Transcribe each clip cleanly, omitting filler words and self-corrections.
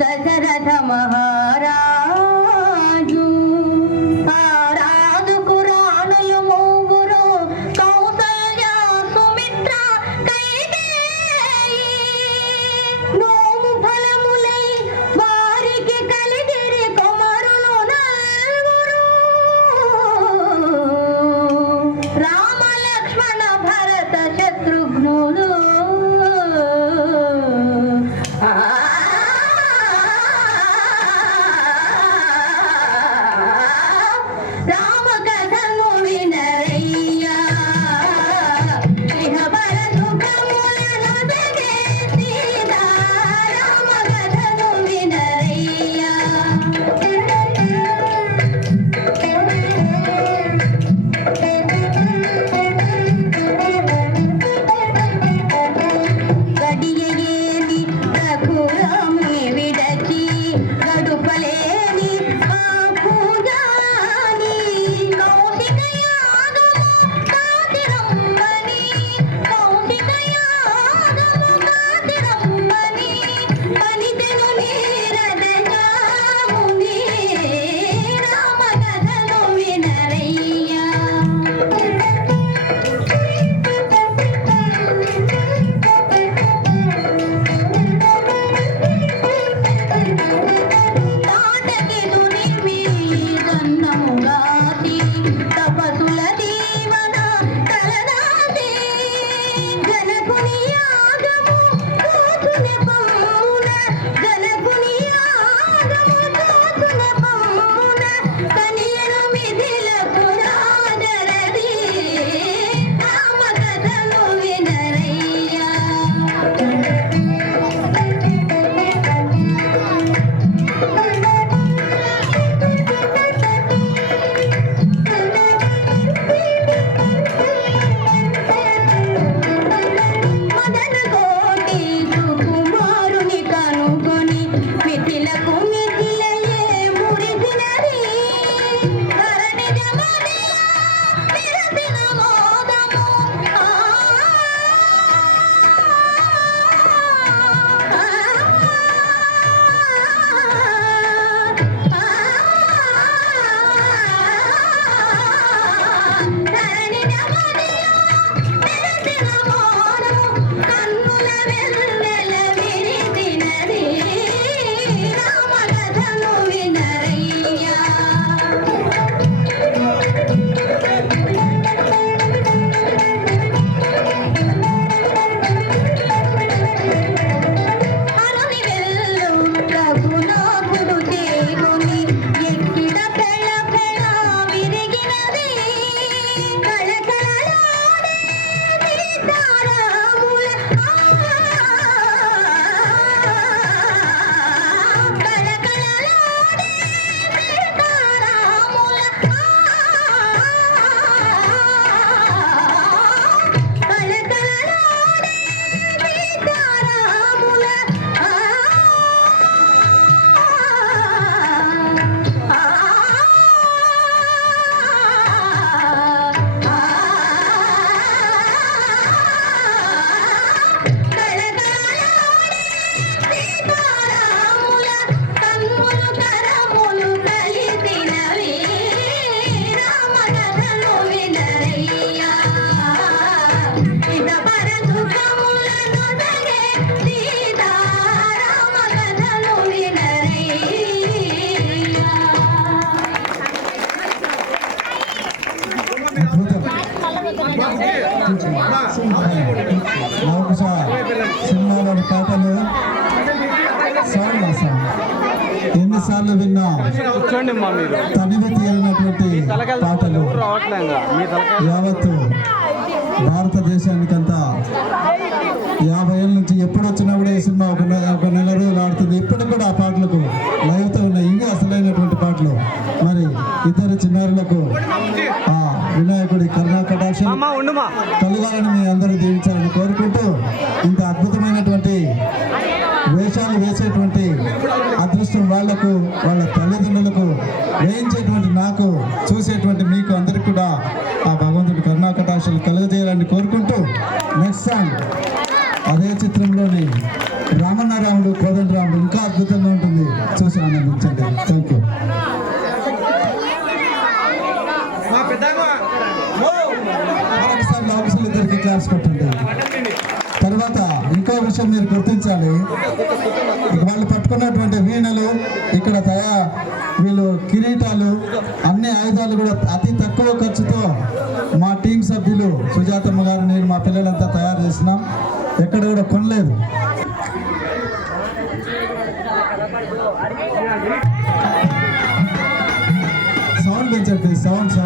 దశరథ మహారాజు ఆ రాజుకు రాణులు మూవురు కౌసల్య సుమిత్ర కైకేయి నోము ఫలములై వారికి కలిగిరి కుమారులు నలుగురు రామ లక్ష్మణ భరత శత్రుఘ్నులు సినిమాలోని పాటలు ఎన్నిసార్లు విన్నా తనివి తీరినటువంటి పాటలు యావత్తు భారతదేశానికంతా 50 ఏళ్ళ నుంచి ఎప్పుడు వచ్చినా కూడా ఈ సినిమా ఒక నెల రోజులు ఆడుతుంది. ఇప్పటికి కూడా ఆ పాటలకు లైవ్తో ఉన్నాయి. ఇవి అసలైనటువంటి పాటలు. మరి ఇద్దరు చిన్నారుల కలుగాలని మీ అందరూ దీవించాలని కోరుకుంటూ ఇంత అద్భుతమైనటువంటి వేషాలు వేసేటువంటి అదృష్టం వాళ్లకు, వాళ్ళ తల్లిదండ్రులకు, వేయించేటువంటి నాకు, చూసేటువంటి మీకు అందరికి కూడా ఆ భగవంతుడి కరుణాకటాక్షలు కలుగజేయాలని కోరుకుంటూ నెక్స్ట్ సాంగ్ అదే చిత్రంలోని రామన్నారాముడు కోదండరాముడు ఇంకా అద్భుతంగా ఉంటుంది, చూసి ఆనందించండి. Thank you. మరొకసారి అవసరం ఇద్దరికి క్లాస్ కొట్టండి. తర్వాత ఇంకో విషయం మీరు గుర్తించాలి, వాళ్ళు పట్టుకున్నటువంటి వీణలు ఇక్కడ వీళ్ళు కిరీటాలు, అన్ని ఆయుధాలు కూడా అతి తక్కువ ఖర్చుతో మా టీం సభ్యులు సుజాతమ్మ గారు, నేను, మా పిల్లలంతా తయారు చేసినాం. ఎక్కడ కూడా కొనలేదు. సౌండ్ పెంచండి, సౌండ్.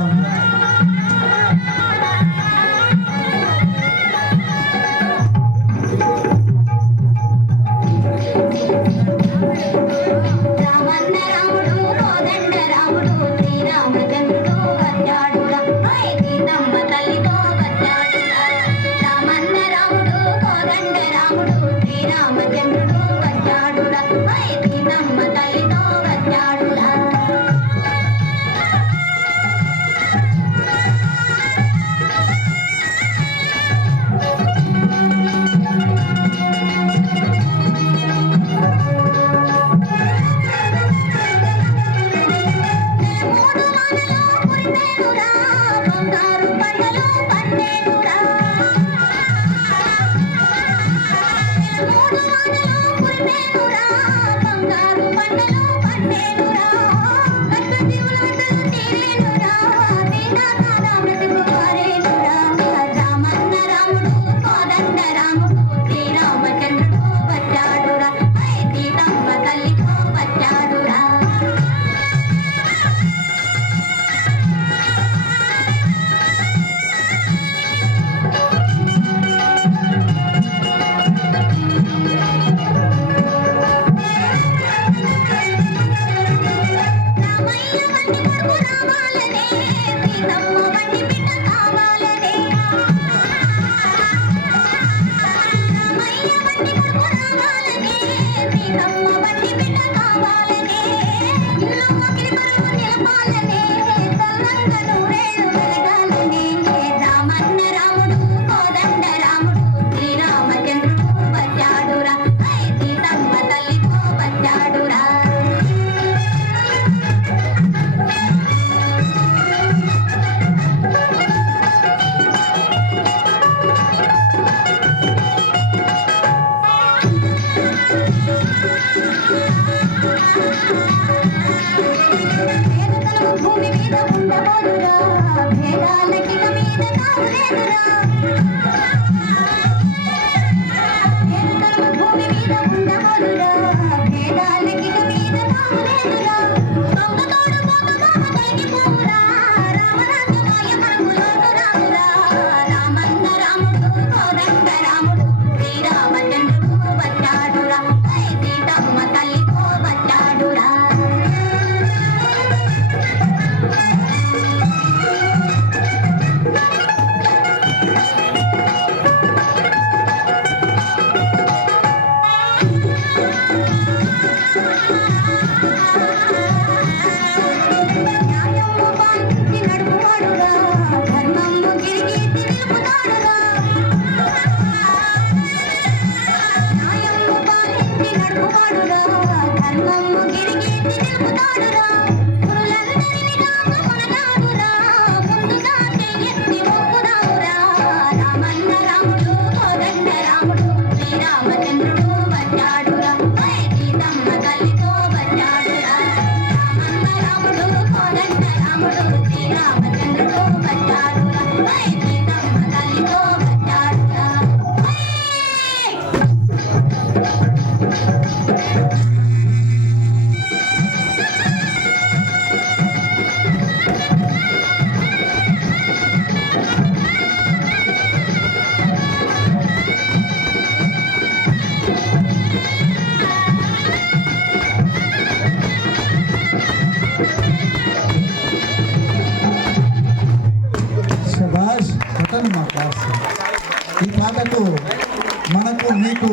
నీకు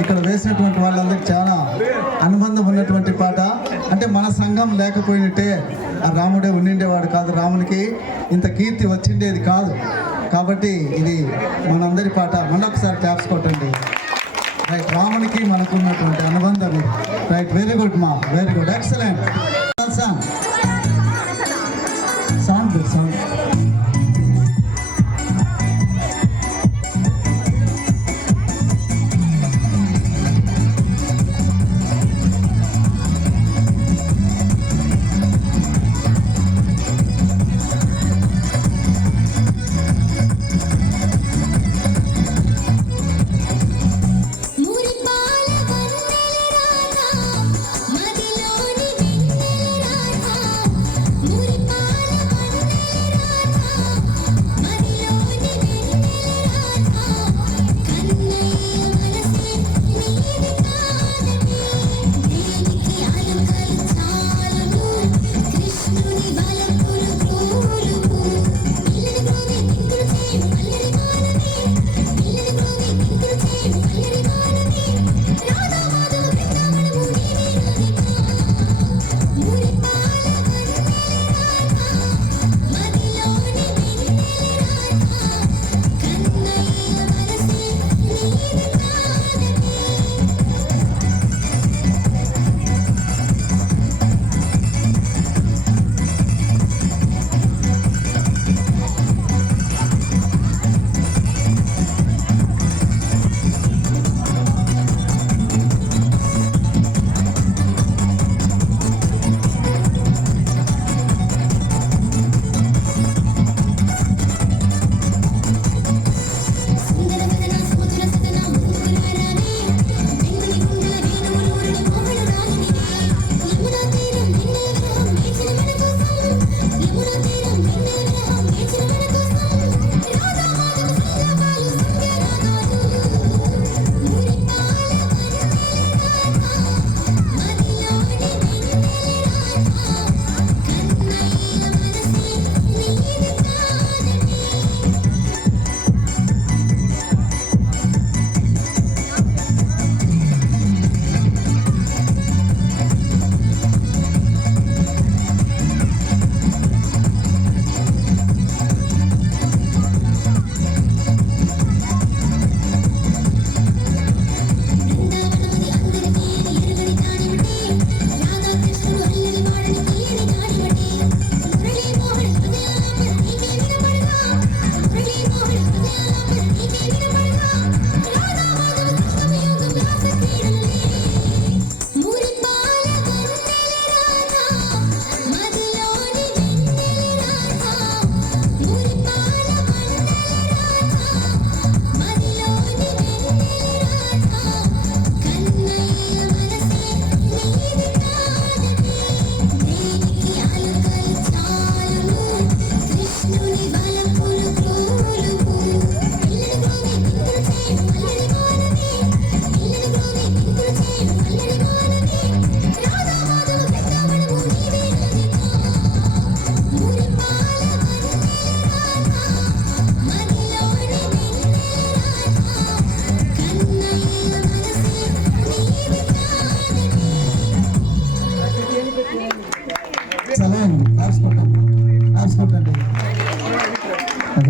ఇక్కడ వేసినటువంటి వాళ్ళందరికీ చాలా అనుబంధం ఉన్నటువంటి పాట. అంటే మన సంఘం లేకపోయినట్టే ఆ రాముడే ఉండిండేవాడు కాదు, రామునికి ఇంత కీర్తి వచ్చిండేది కాదు. కాబట్టి ఇది మనందరి పాట. మళ్ళొకసారి క్లాప్స్ కొట్టండి. రైట్, రామునికి మనకు ఉన్నటువంటి అనుబంధం ఇది. రైట్, వెరీ గుడ్ మా, very good, excellent song. Song good song.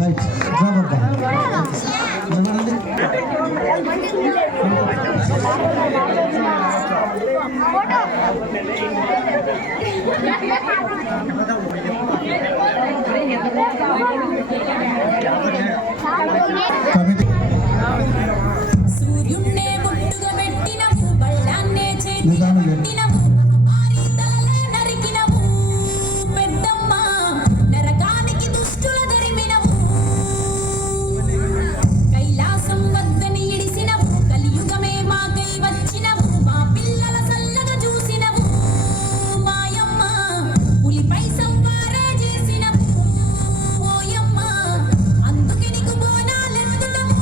Right, సూర్యున్నే ముట్టుగా పెట్టినవు, బళ్ళాన్నే చేతి నిదానం పెట్టినవు, భారీ తలలే నరికినవు పెద్దమ్మ, నరకానికి దుష్టుల దరిమినవు, కైలాసం వద్దని ఇడిసినవు, కలియుగమే మాకై వచ్చినవు, మా పిల్లల సల్లగా చూసినవు మాయమ్మ, పులిపై సంపారే చేసినవు ఓయమ్మ, అందుకే నీకు బోనాలెత్తుతాము.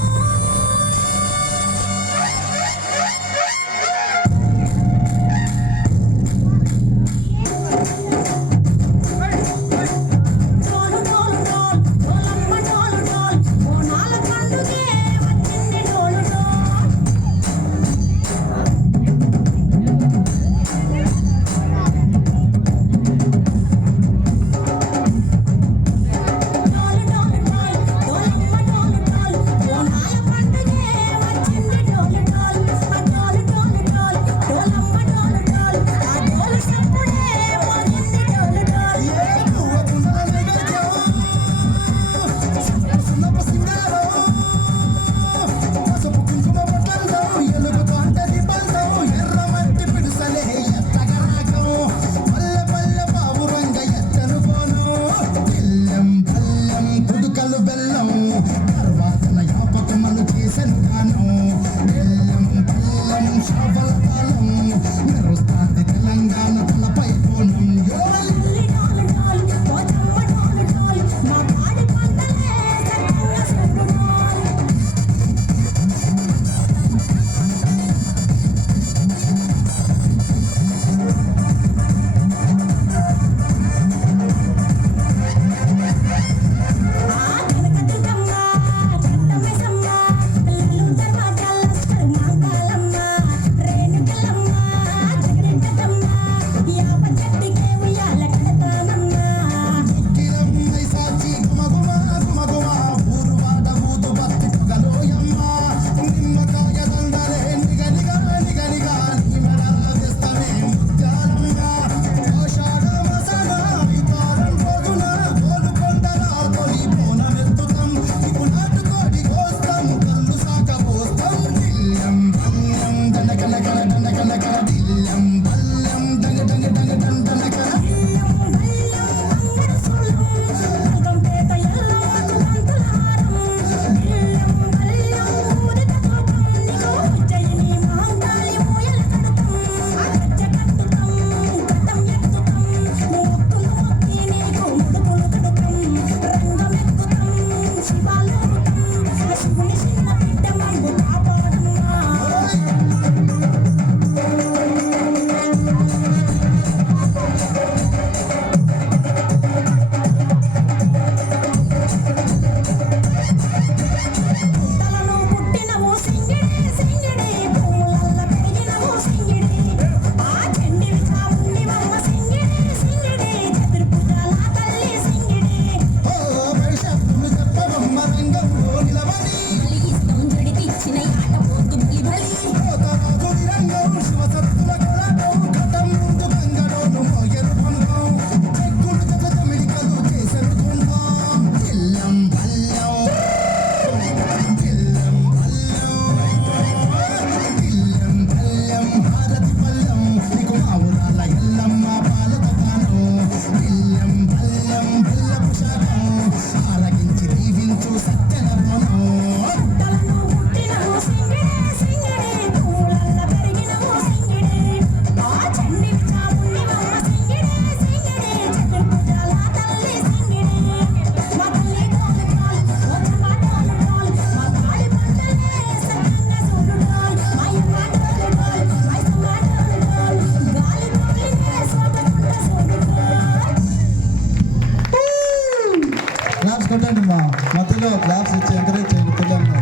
కొట్టండి మా మధ్యలో క్లాప్స్ ఇచ్చి ఎంకరేజ్ చేయండి పిల్లలను.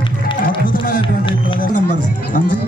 అద్భుతమైనటువంటి ప్రదర్శన నంబర్స్ అంజీ.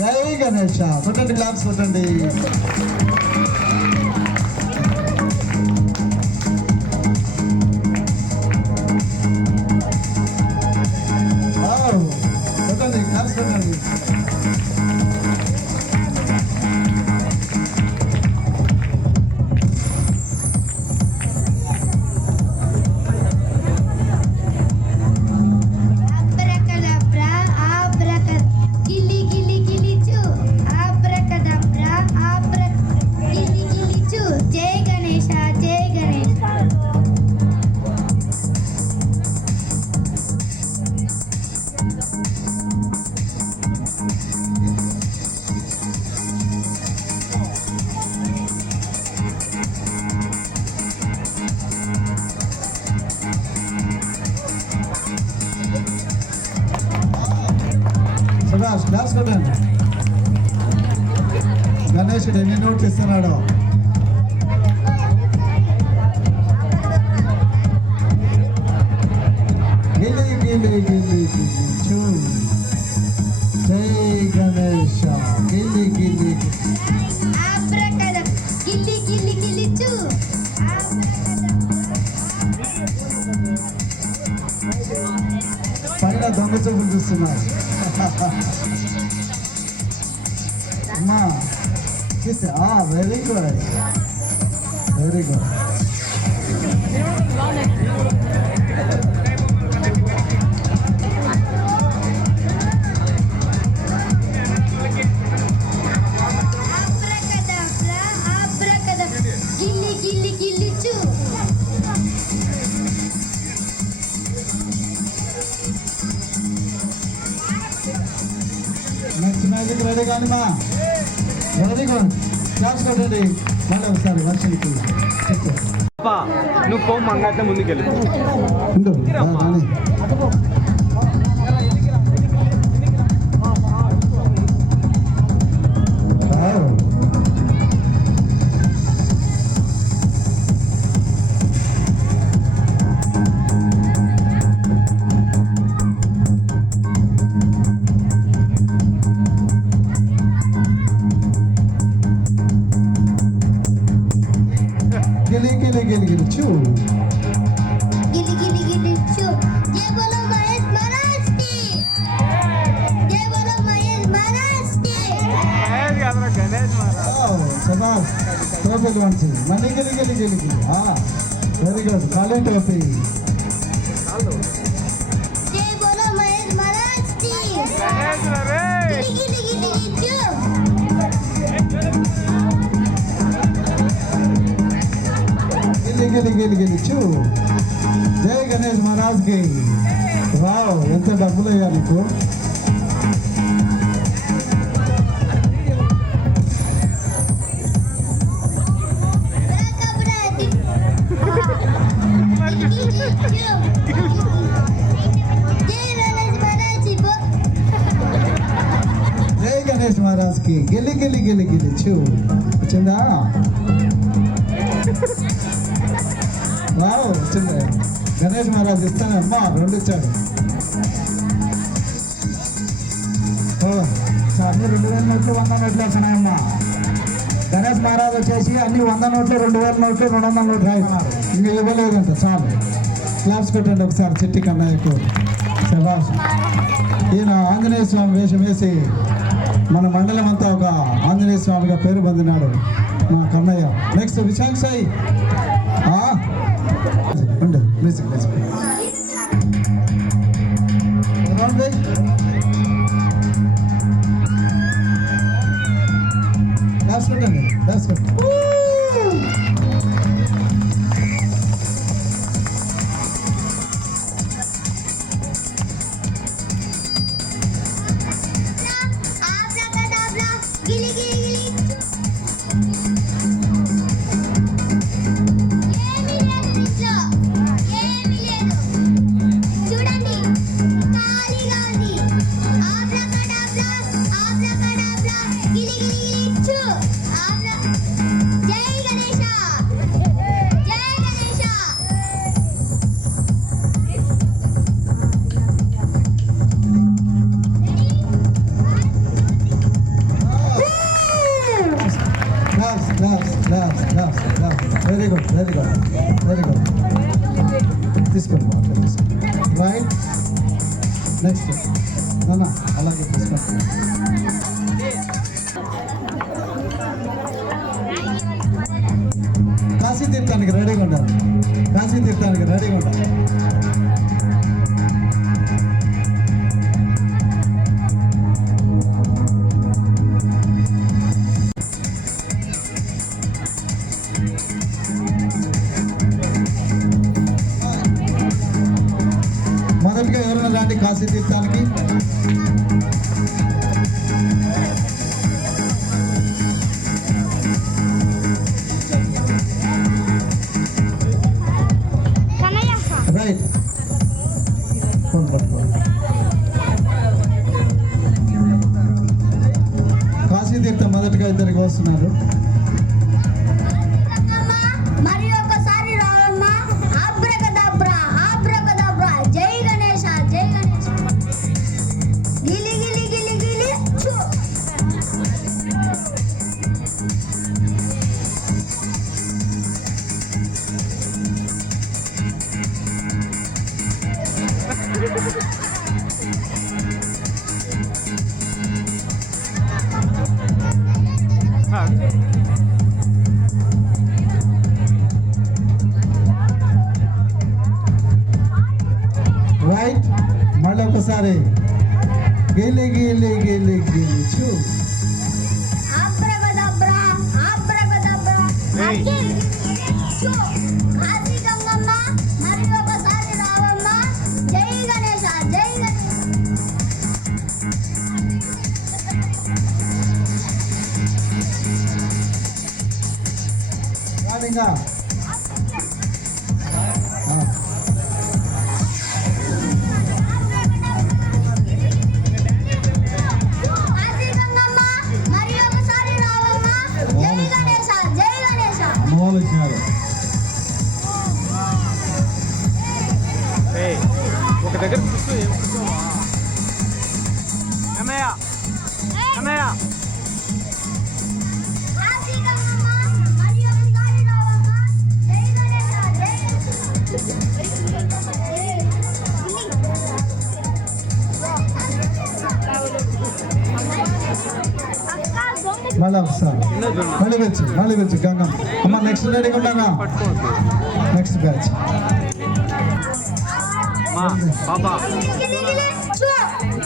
జై గణేష. కొట్టండి క్లాప్స్ కొట్టండి. శభాష్ క్లాస్ కొట్టండి. గణేశుడు ఎన్ని నోట్లు ఇస్తున్నాడో. గిల్లి గిల్లి గిల్లి గిల్లి చూ. జై గణేశ. గిల్లి గిల్లి ఆబ్రకదబ్రా గిల్లి గిల్లి గిల్లి చూ. పైన దొంగ చూపులు చూస్తున్నారు. అమ్మా వెరీ గుడ్, వెరీ గుడ్. ఆబ్రకదబ్రా ఆబ్రకదబ్రా గిల్లి గిల్లి గిల్లి చూ. నెక్స్ట్ మ్యాజిక్ రెడీ కానీ మా వెరీ గుడ్ క్లాస్ కొట్టండి. మళ్ళీ ఒకసారి వర్షానికి నువ్వు పో మంగట్ల ముందుకెళ్ళి ఉండు కానీ గిలి గిలి గిలి గిలి చూ. గిల్లి గిల్లి గిల్లి చూ. జై బోలో మహేష్ మహారాజ్ కి. జై బోలో మహేష్ మహారాజ్ కి. గణేష్ శభాష్ టోపీలు మంచి మళ్ళీ గిలి గిలి గిలి గిలి వెరీ గుడ్. ఖాళీ టోపీ. జై బోలో మహేష్ మహారాజ్ కి. గిల్లి గిల్లి గిల్లి చూ. గిలి గిలి గిలి గిలి చూ. జై గణేష్ మహారాజ్ కి. వావ్ ఎంత డబ్బులు అయ్యా నీకు. బ్రకబ్రా గిల్లి గిల్లి చూ. జై గణేష్ మహారాజ్ కి. జై గణేష్ మహారాజ్ కి. గిలి గిలి గిలి గిలి చూ. వచ్చిందా? వావ్ వచ్చింది. గణేష్ మహారాజ్ ఇస్తానమ్మా, రెండు ఇచ్చాడు. అన్ని 2000 నోట్లు 100 నోట్లు వస్తున్నాయమ్మా. గణేష్ మహారాజ్ వచ్చేసి అన్ని 100 నోట్లు 2000 నోట్లు 200 నోట్లు రాయిస్తున్నారు. ఇంకా ఇవ్వలేదంట. చాలు క్లాప్స్ కొట్టండి ఒకసారి చెట్టి కన్నయ్యకు. శభాష్. ఈయన ఆంజనేయ స్వామి వేషం వేసి మన మండలం అంతా ఒక ఆంజనేయ స్వామిగా పేరు పొందినాడు మా కన్నయ్య. నెక్స్ట్ విశాఖ సాయి ఉండు మ్యూజిక్ మ్యూజిక్ క్లాస్ కొట్టండి క్లాస్ కొట్టండి. ఆబ్రకదబ్రా గిల్లి గిల్లి గిల్లి ఏమీ లేదు ఇంట్లో. ఏమీ లేదు. చూడండి ఖాళీగా ఉంది. ఆబ్రకదబ్రా ఆబ్రకదబ్రా గిల్లి గిల్లి గిల్లి చూ. జై గణేశ. జై Ganesha. Class class class class class. Very good very good very good. తీసుకోండి అట్లా తీసుకోండి. రైట్ నెక్స్ట్ నాన్న అలాగే తీసుకోండి. కాశీ తీర్థానికి రెడీగా ఉండాలి. కాశీ తీర్థానికి రెడీగా ఉండాలి. మొదటిగా ఎవరైనా రాండి కాశీ తీర్థానికి. రైట్ ఫోన్ పట్టుకో. ఇద్దరికి వస్తున్నారు. మరి ఒకసారి రావమ్మా. ఆబ్రకదబ్రా ఆబ్రకదబ్రా, జై గణేశ జై గణేశ. గిలి గిలి గిలి గిలి చూ. రైట్, మళ్ళీ ఒకసారి గిలి గిలి గిలి గిలి చూ. ఆబ్రకదబ్రా ఆబ్రకదబ్రా, ఏయ్. గిలి గిలి చూ. కాశీ గంగమ్మ మరి ఒకసారి రావమ్మా. జై గణేశ జై గణేశ. ఇంకా కాశీ గంగమ్మ మరి ఒకసారి రావమ్మా. జై గణేశ జై గణేశ. మోహన్ ఏయ్, ఒక దగ్గర కూర్చో. ఏం కూర్చోవా అన్నయ్య? అన్నయ్య కాశీ గంగమ్మ మరి ఒకసారి రావమ్మా. జై గణేశ జై మళ్ళీ ఒకసారి మళ్ళీ వచ్చి గంగమ్మ అమ్మ. నెక్స్ట్ రెడీగా ఉండగా పట్టుకోవద్దు నెక్స్ట్ బ్యాచ్. మా పాపా.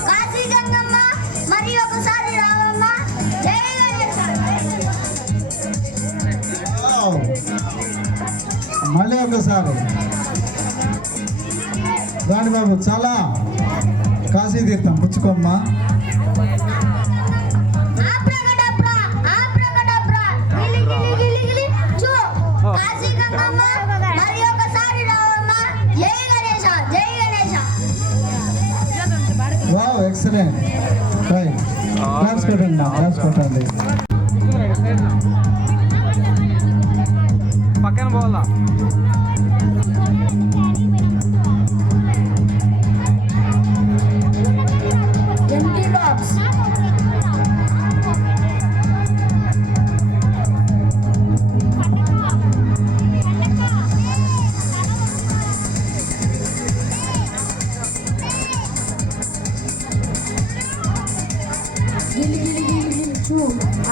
కాశీ గంగమ్మ మరి ఒకసారి రావమ్మా. జై గణేశ. మళ్ళీ ఒకసారి రాణి బాబు, చాలా కాశీ తీర్థం పుచ్చుకోమ్మా. ఆబ్రకదబ్రా ఆబ్రకదబ్రా, గిలి గిలి గిలి గిలి చూ. కాశీ గంగమ్మ మరి ఒకసారి రావమ్మా. జై గణేశ జై Ganesha. Wow, excellent. Right, claps కొట్టండి, క్లాప్స్ కొట్టండి. పక్కన పోవాలా? Empty box. గిలి గిలి గిలి గిలి చూ.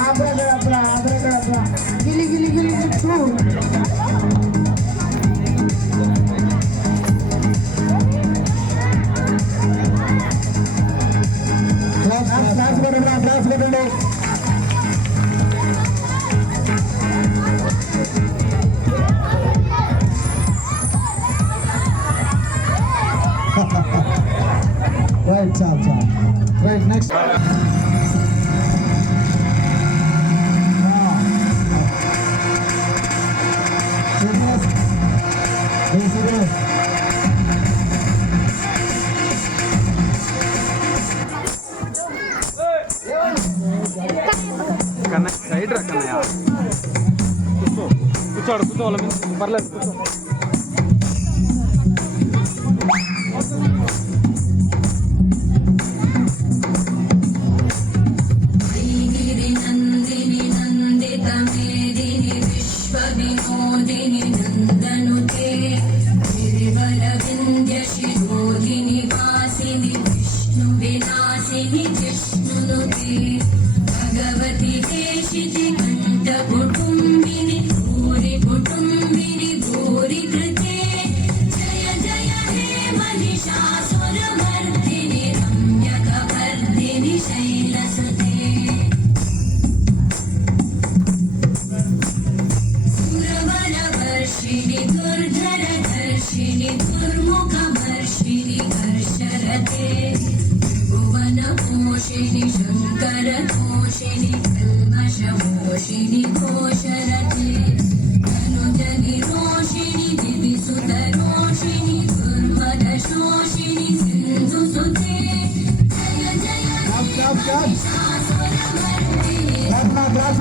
ఆబ్రకదబ్రా ఆబ్రకదబ్రా, గిలి గిలి గిలి గిలి చూ. క్లాప్స్ కొట్టండి, క్లాప్స్ కొట్టండి. రైట్, చాలు. Right, next. కన్నయ్య సైడ్ రా కన్నయ్య. కూర్చో కూర్చోడు, కూర్చో వాళ్ళ మీద. పర్లేదు కూర్చో. गिरिनन्दिनि नन्दितमेदिनि विश्वविनोदिनि नन्दनुते गिरिवरविन्द्यशिरोधिनि वासिनि विष्णुविलासिनि जिष्णुनुते भगवति देशिति कण्ठकुटुम्बिनि भूरि कुटुम्बिनि भूरि कृते जय जय हे महिषासुरमर्दिनि रम्यकवर्दिनि शैलसुते सुरवरवर्षिणि दुर्धरधर्षिणि दुर्मुखवर्षिणि कर्षरते भुवनपोषिणि शङ्करतोषिणि कल्मषमोषिणि घोषरते तनुजनिरोषिणि दिविसुतरोषिणि दुर्मदशोषिणि सिन्धुसुते जय जय हे महिषासुरमर्दिनि क्लाप्स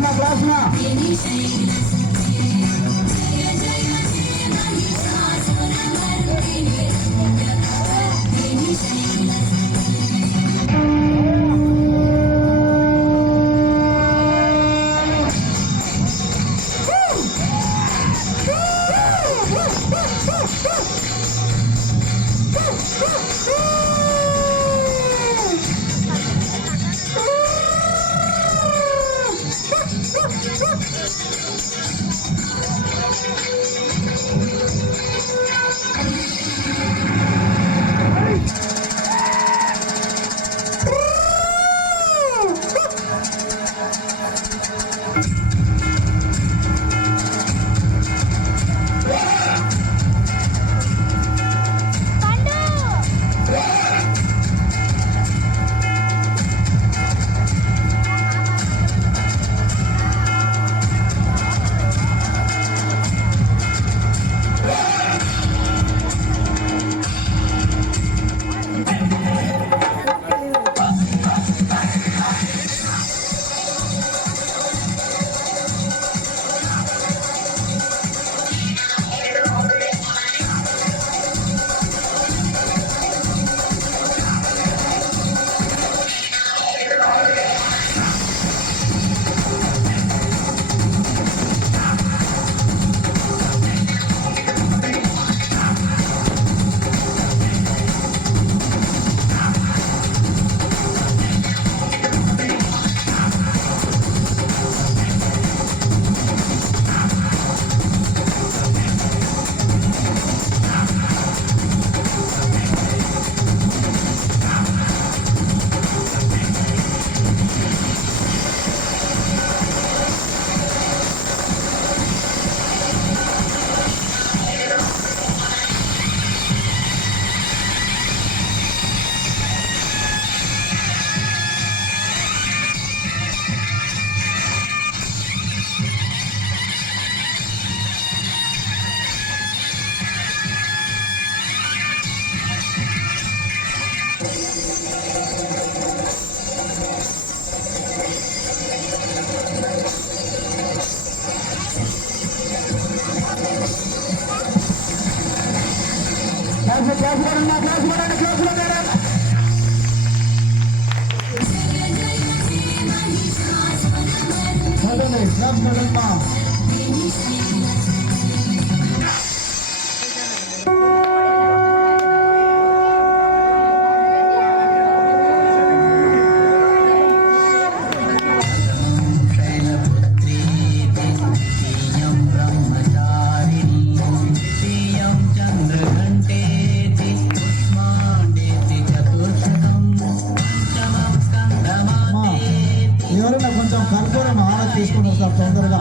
ఎవరైనా కొంచెం కర్పూరం ఆరా తీసుకుని వస్తారు తొందరగా.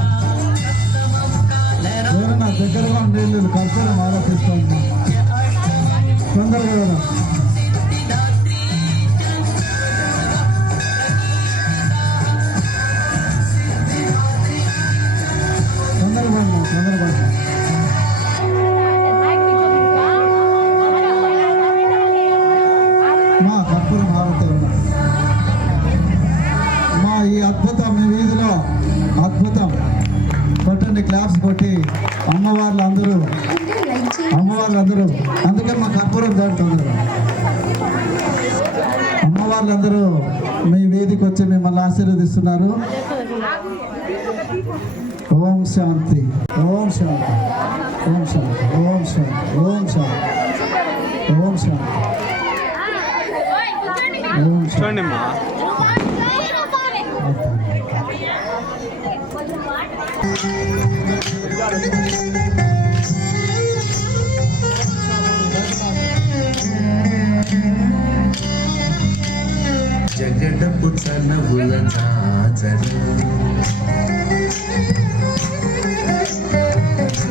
ఎవరైనా దగ్గరగా నీళ్ళు కర్పూరం ఆరా తీసుకోండి తొందరగా. మా కర్పూరం ఆరుతూ ఉన్నా. మా ఈ అద్భుతం మీ వీధిలో అద్భుతం. కొట్టండి క్లాప్స్ కొట్టి అమ్మవార్లందరూ అందుకే మా కర్పూరం దాటుతుంది. అమ్మవార్లందరూ మీ వీధికి వచ్చి మిమ్మల్ని ఆశీర్వదిస్తున్నారు. ఓం శాంతి, ఓం శాంతి, ఓం శాంతి, ఓం శాంతి, ఓం శాంతి, ఓం శాంతి, ఓం శాంతి. చూడండి అమ్మా. జగడపు చనవుల జాజర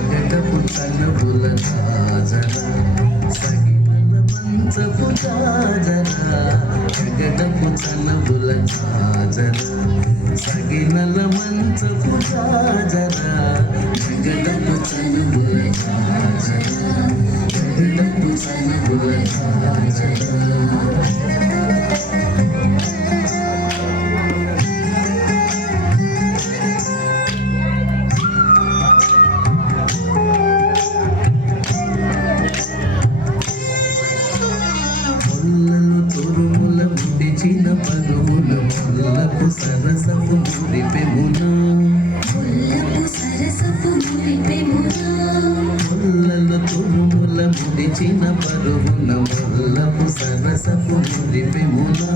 జగడపు చనవుల జాజర సగినల మంచపు జాజర జగడపు చనవుల జాజర సగినల మంచపు జాజర జగడపు చనవుల జాజర జగడపు చనవుల జాజర. ముడిచిన పరువులు ముల్లపు సరసపు మురిపెమునా ముల్లపు సరసపు మురిపెమునా ముల్లల తురుముల ముడిచిన పరువున ముల్లపు సరసపు మురిపెమునా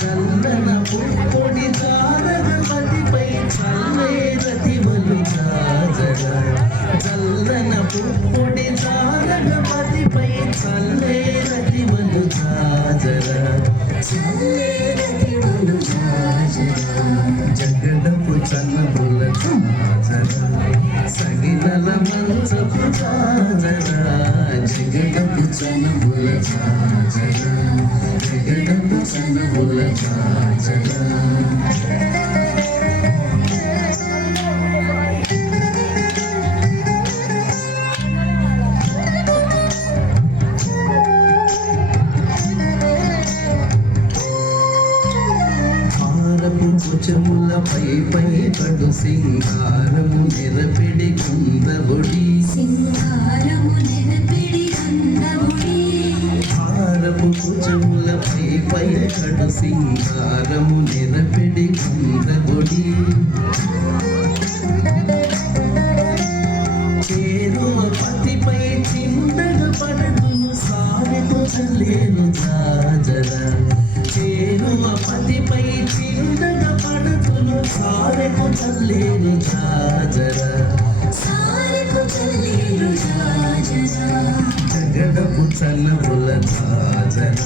చల్లన పుప్పొడి తారగపతిపై చల్లేరతివలు జాజర చల్లన పుప్పొడి తారగపతిపై చల్లేరతివలు జాజర చల్లేరతివలు జాజర జగడపు చల్లబుల జాజర సగిలల మంచపు జాజర జగడపు చల్లబుల జాజర జగడపు చల్లబుల జాజర కుచముల పై పడు సింగారము నిరపిడి కుందబొడి సింగారము నిరపిడి కుందబొడి హారపు కుచముల పై పడు సింగారము నిరపిడి కుందబొడి చేరువ పతిపై చిందగ పడుతును సారెకు చల్లేరు జాజర చేరువ పతిపై చిందగ పడుతును సారెకు చల్లేరు జాజర సారెకు చల్లేరు జాజర జగడపు చల్లబుల జాజర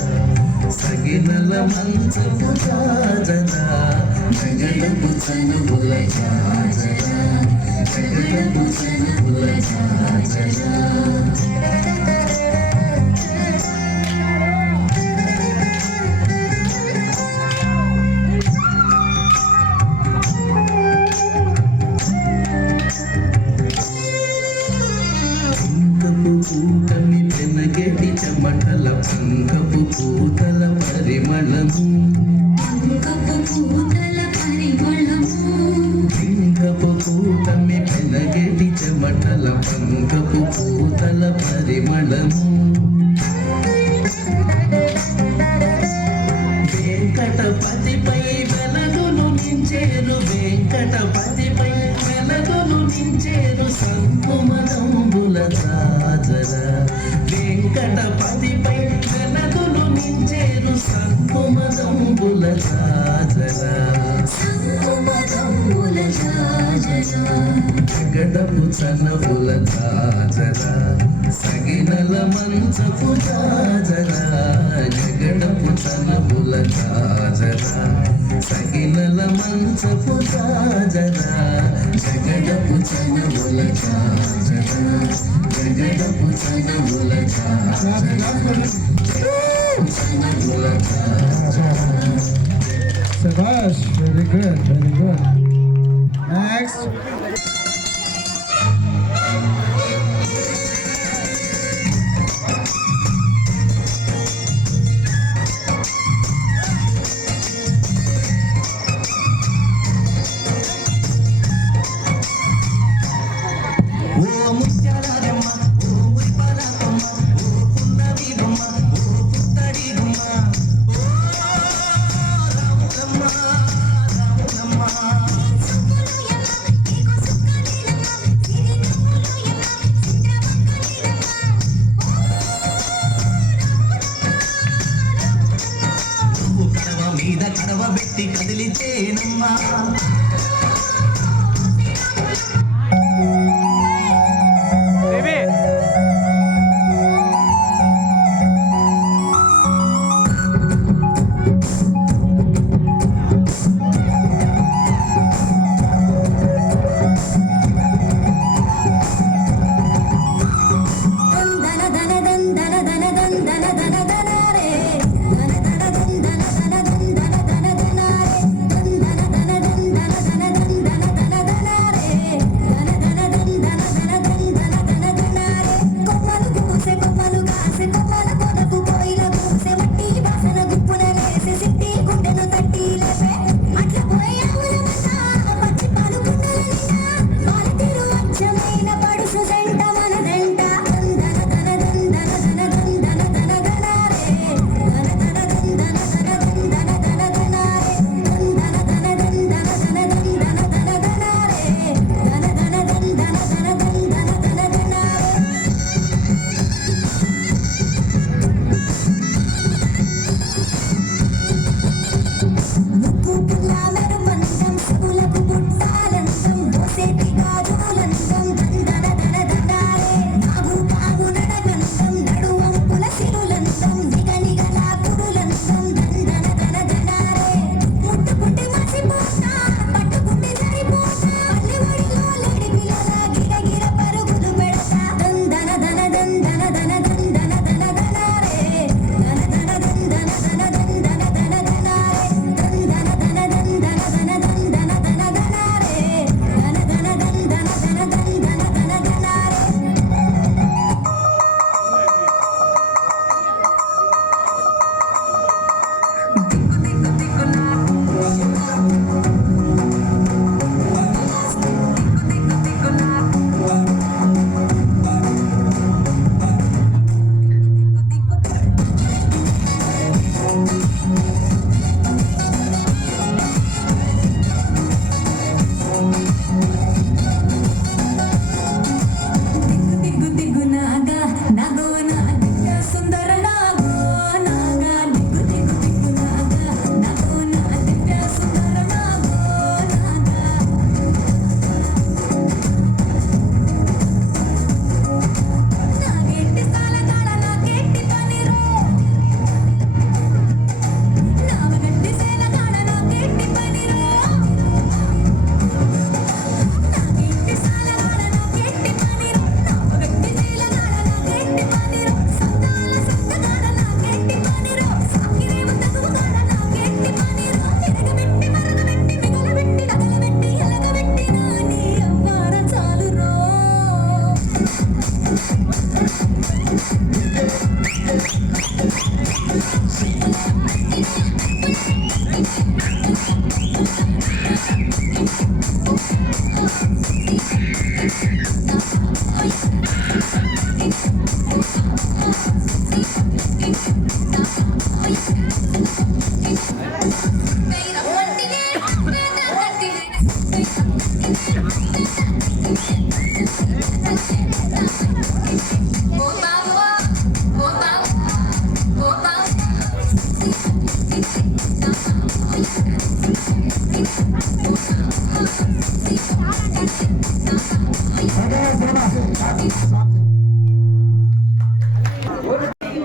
సగినల మంచపు జాజర జగడపు చల్లబుల జాజర జగడపు చల్లబుల జాజర కూటమి పెనగెటి చెమటల పంకపు పూతల పరిమళము పంకపు పూతల పరిమళము పింకపు కూటమి పెనగెటి చెమటల పంకపు పూతల పరిమళము వెంకటపతిపై వెలగును నించేరు వెంకటపతిపై వెలగును నించేరు సంకుమదంబుల జాజర వెంకటపతిపై వెలగును నించేరు సంకుమదంబుల జాజర సంకుమదంబుల జాజర జగడపు చనబుల జాజర సగినల మంచపు జాజర జగడపు చనబుల జాజర సగినల మంచపు జాజర జగడపు చనబుల జాజర జగడపు చనబుల జాజర చనబుల జాజర శభాష్, very good, very good. Next ఓ ముత్యాలమ్మ ఓ మురిపాలమ్మ ఓ పున్నవి బొమ్మ ఓ పుత్తడి బొమ్మ ఓ రాములమ్మ రాములమ్మ నువ్వు కడవ మీద కడవ పెట్టి కదిలితేనమ్మా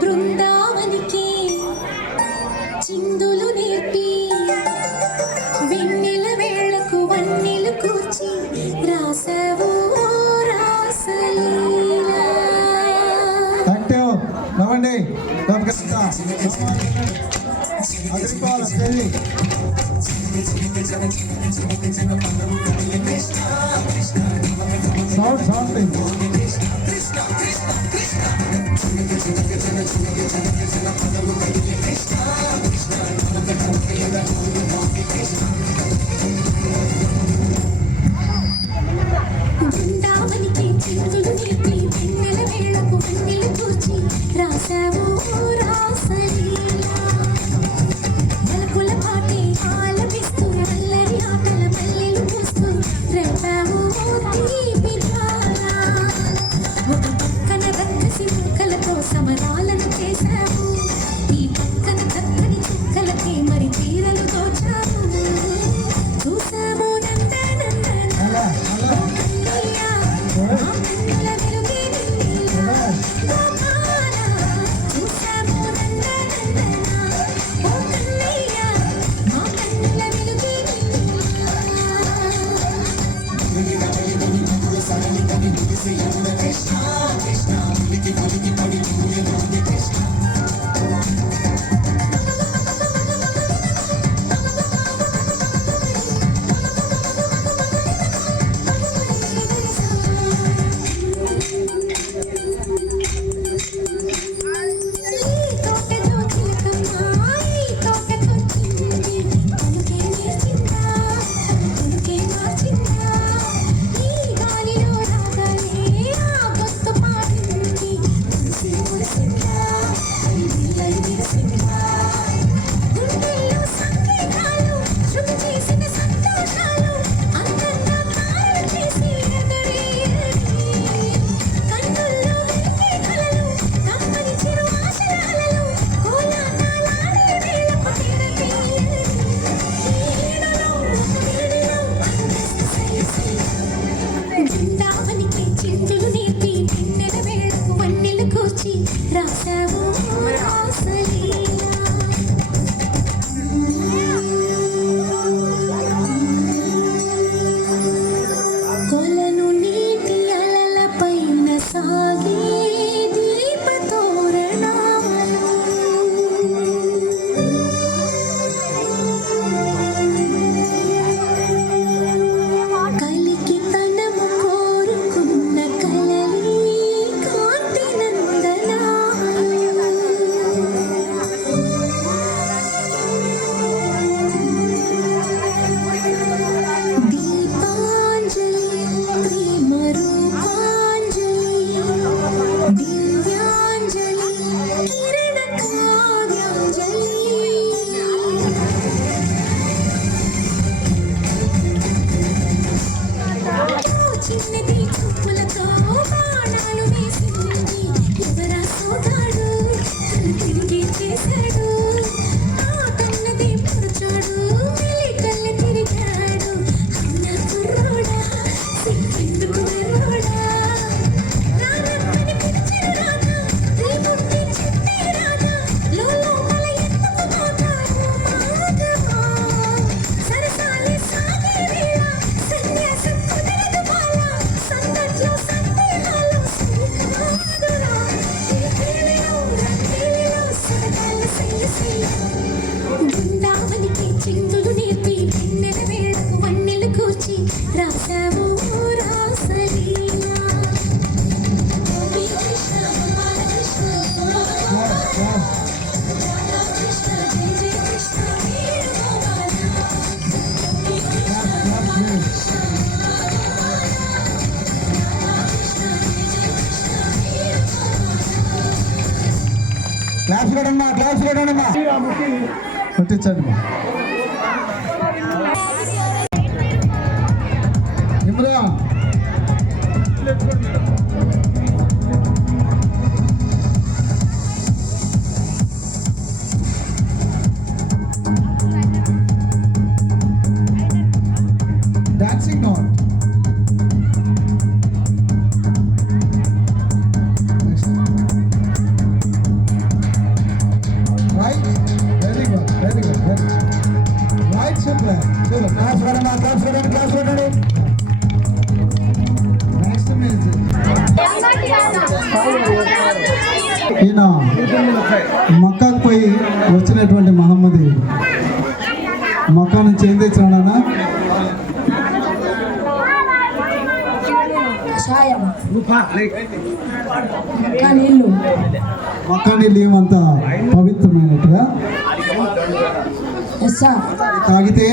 బృందావనికి చిందులు నేర్పి వెన్నెల వేళకు వన్నెలు కూర్చి రాసవు రాసలీలా. యాక్టివ్ నవ్వండి అదిరిపోవాలి పెళ్ళి సౌండ్ బృందావనికి చిందులు నేర్పి వెన్నెల వేళకు వన్నెలు కూర్చి రాసవు రాసలీలా. మలపుల పాటే ఆలపిస్తూ అల్లరి ఆటల మల్లెలు పూస్తూ రేపావు తీపి జ్వాల. ఒక పక్కన రక్కసి ముక్కలతో సమరాలను చేశావు, ఈ పక్కన చక్కని చుక్కలకి మరి తీరలు దోచావు. చూసావు నందనందన ఓ కన్నయ్య, మా కన్నుల వెలుగే నిన్నీలా. గోపాల, చూసావు నందనందన ఓ కన్నయ్య, మా కన్నుల వెలుగే నిన్నీలా. కృష్ణ కృష్ణ క్లాస్ కొట్టమ్మా, క్లాస్ కొట్టండిమ్మా, కొట్టించండి మా. Imran dancing not. Next. Right? Very good, very good, very good. Right, super. Chalo, class varana, class varana, class varana. Next music. ఈయన మక్కాకు పోయి వచ్చినటువంటి మహమ్మది మక్కా నుంచి ఏం తెచ్చినాడన్నా? మక్కా నీళ్ళు ఏమంత పవిత్రమైనట్టుగా తాగితే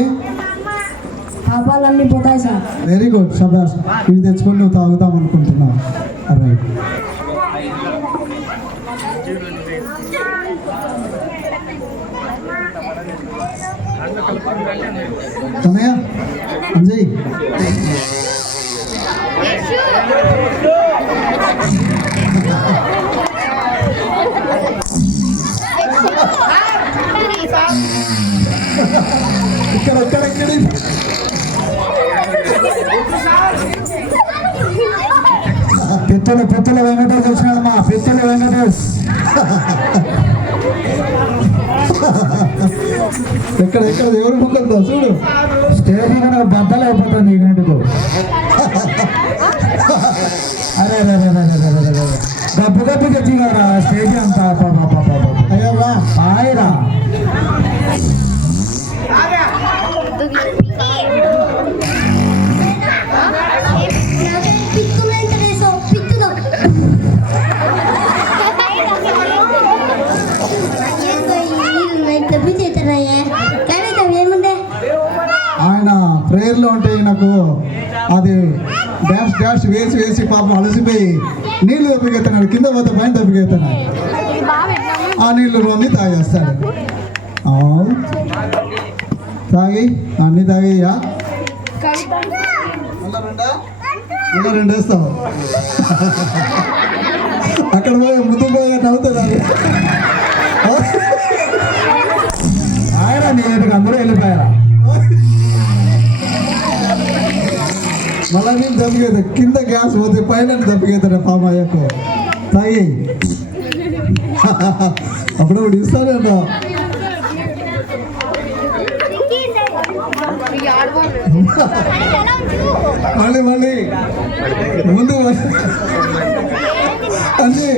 పాపాలన్నీ పోతాయి సార్. Very good, షబాష్. ఇవి తెచ్చుకొని నువ్వు తాగుతాం అనుకుంటున్నావు. రైట్. తనయ్య అంజయ్ ఇక్కడ ఇక్కడ ఇక్కడ పెత్తల వెంకటేష్ వచ్చినాడమ్మా, పెత్తల వెంకటేష్. ఎక్కడ ఎక్కడ ఎవరు ముక్కలతో చూడు, స్టేజ్ బద్దలు అయిపోతుంది ఈవెంట్కు. అరే అరే అరే అరే అరే అరే అరే గబ్బు గబ్బు తెచ్చినారా స్టేజ్ అంతా. అయ్యా ఆయరా ఆయన ప్రేయర్లో ఉంటే నాకు అది డాష్ డాష్ వేసి వేసి పాపం అలసిపోయి నీళ్లు తప్పికెత్తున్నాడు, కింద పోతే పైన తప్పికెత్తున్నాడు. ఆ నీళ్లు రోమి తాగేస్తాడు. తాగి అన్నీ తాగయ్యా, ఇలా రెండు వేస్తావు. అక్కడ పోయి ముందు పోయి నవ్వుతుంది ఆయన. నేను అందరూ వెళ్ళిపోయారా? మళ్ళీ నేను దప్పికేత, కింద గ్యాస్ పోతే పైన దప్పికేతాడు పాప అయ్యకు. తాగి అప్పుడప్పుడు ఇస్తానేమో. మళ్ళీ మళ్ళీ ముందు అన్నీ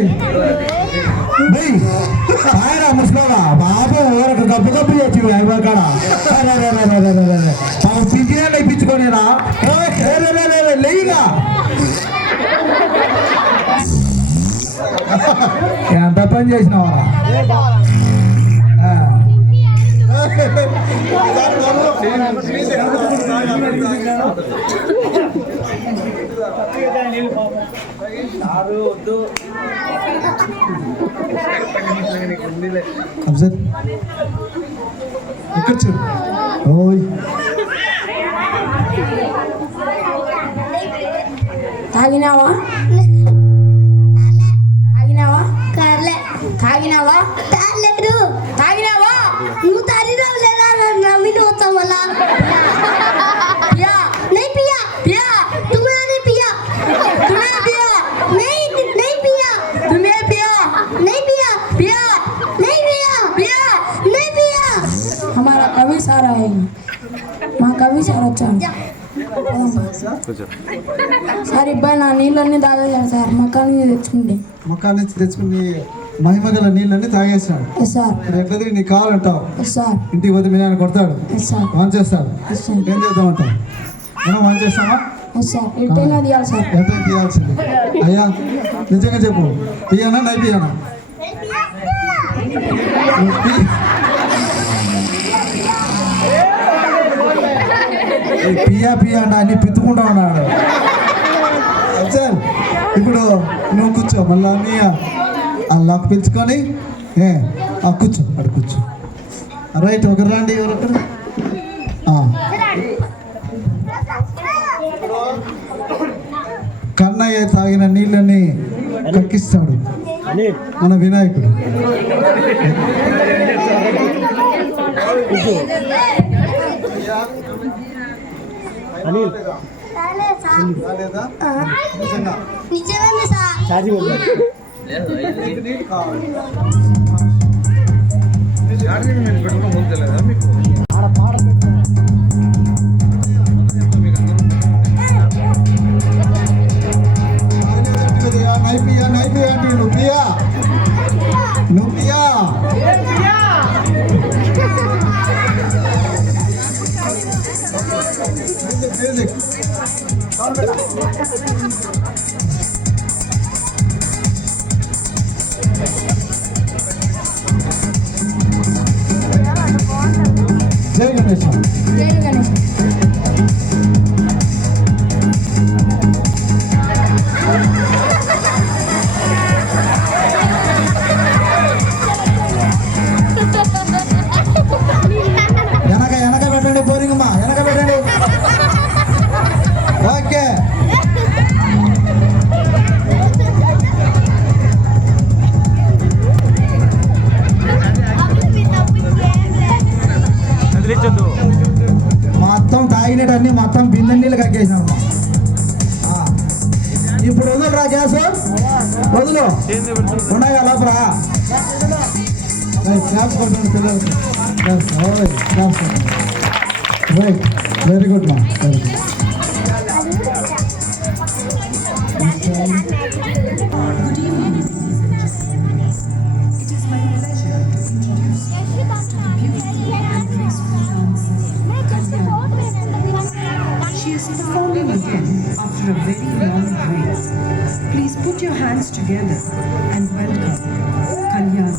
ఆయన ముసుకోవా బాబు ఊరకు గబ్బు గబ్బు చేసి కాడ పిచ్చినా ఇప్పించుకోనేనా లేయిగా ఎంత పని చేసినావా? అబ్జర్ ఇక్కడ చూడు. ఓయ్ తాగినావా? తాగినావా? కార్లే. తాగినావా? తాగలేదు. తాగినావా? నువ్వు తాగినావు లేదా? నమ్మి వస్తాం వల్ల नहीं पिया पिया तुमने नहीं पिया तुमने पिया नहीं पिया तुमने पिया नहीं पिया पिया नहीं पिया पिया नहीं पिया. हमारा कवि सारा है, माँ कवि सारा अच्छा సార్ ఇబ్బాయి నా నీళ్ళన్నీ తాగేసాను సార్. మక్కా నుంచి తెచ్చుకుని మహిమగల నీళ్ళన్నీ తాగేసాడు. సార్ ఎట్లా నీకు కావాలంటావు? సార్ ఇంటికి పోతే మీ నాన్న కొడతాడు, వాన్ చేస్తాడు. ఏం చేద్దాం అంటావు? మనం వాన్ చేస్తామా? సార్ ఎట్టైనా తీయాలి సార్. ఎట్లా తీయాల్సింది? అయ్యా నిజంగా చెప్పు, పియానా నై పియానా? పియా పియా అంటే అన్ని పిత్తుకుంటా ఉన్నాడు. సార్ ఇప్పుడు నువ్వు కూర్చో, మళ్ళీ అన్నీ అల్లాకు పిలుచుకొని కూర్చో అక్కడ కూర్చో. రైట్, ఒకరు రండి. ఎవరొకరు కన్నయ్య తాగిన నీళ్ళని కక్కిస్తాడు మన వినాయకుడు. అనిల్ నిజమే సార్. నైపియా అంటే నువ్వు పియా జై గణేష్. వెనక పెట్టండి, పోరింగమ్మా వెనక పెట్టండి. ఓకే, వదిలించొద్దు. మొత్తం తాగినటన్ని మొత్తం బిందె నీళ్ళు కక్కేసినామమ్మా. ఇప్పుడు వదులురా గ్యాస్, వదులు ఉన్నాయా లోపల. క్లాప్స్ కొట్టండి పిల్లలకి. రైట్, వెరీ గుడ్ మా, very good. She is performing again after a very long break. Please put your hands together and welcome Kalyana.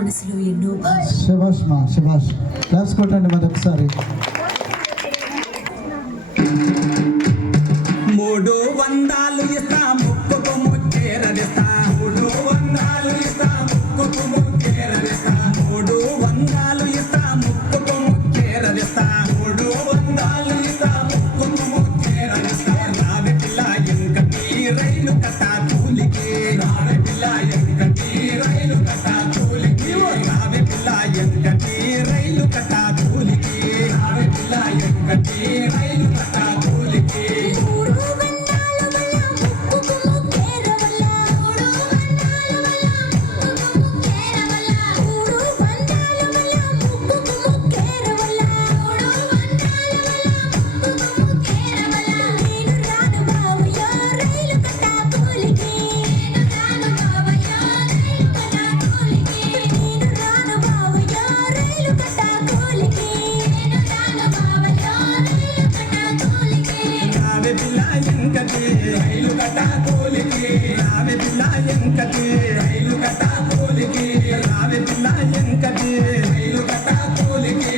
మనసులో ఎన్నో శభాష్ మా శభాష్. క్లాస్ కొట్టండి మరి ఒకసారి. 300 ఇస్తా ముక్కుకు ముచ్చేరదిస్తా 300 ఇస్తా ముక్కుకు ముచ్చేరదిస్తా 300 ఇస్తా ముక్కుకు ముచ్చేరదిస్తా 300 ఇస్తా ముక్కుకు ముచ్చేరదిస్తా రావే పిల్ల ఎంకటి రైలు కట్టా కూలికి రావే పిల్ల ఎంకటి రైలు కట్టా కూలికి రావే పిల్ల ఎంకటి రైలు కట్టా కూలికి రావే పిల్ల ఎంకటి రైలు కట్టా కూలికి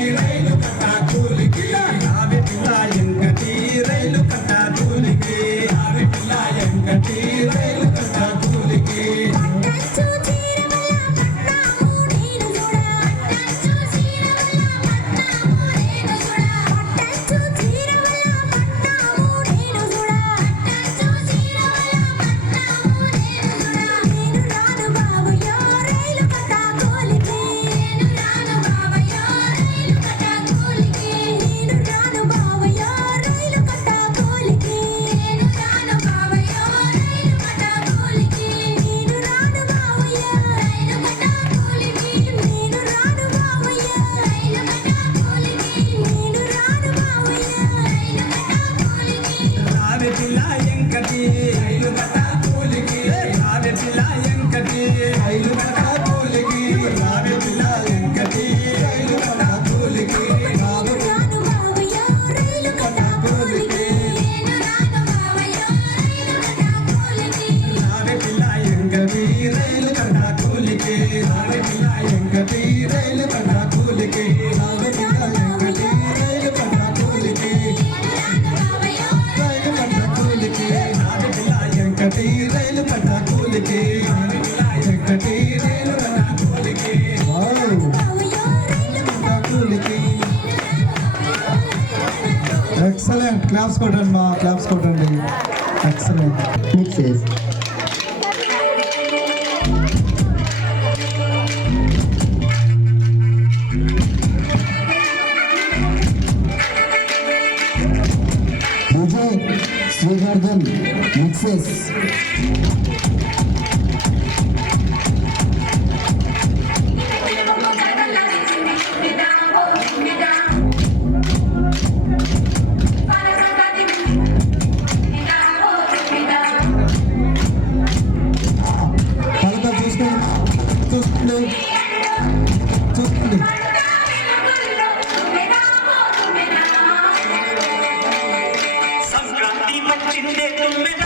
రైలు కట్టా కూలికి రావే పిల్ల ఎంకటి రైలు కట్టా కూలికి రావే పిల్ల ఎంకటి రైలు కట్టా కూలికి పట్టచ్చు చీరవల్ల పట్నాము నేను చూడ క్లాప్స్ కొట్టండి మా, క్లాప్స్ కొట్టండి. Excellent. Mixes. DJ Srivardhan Mixes. కలత చూసుకోండి, చూసుకోండి. సంక్రాంతి వచ్చిందే తుమ్మెద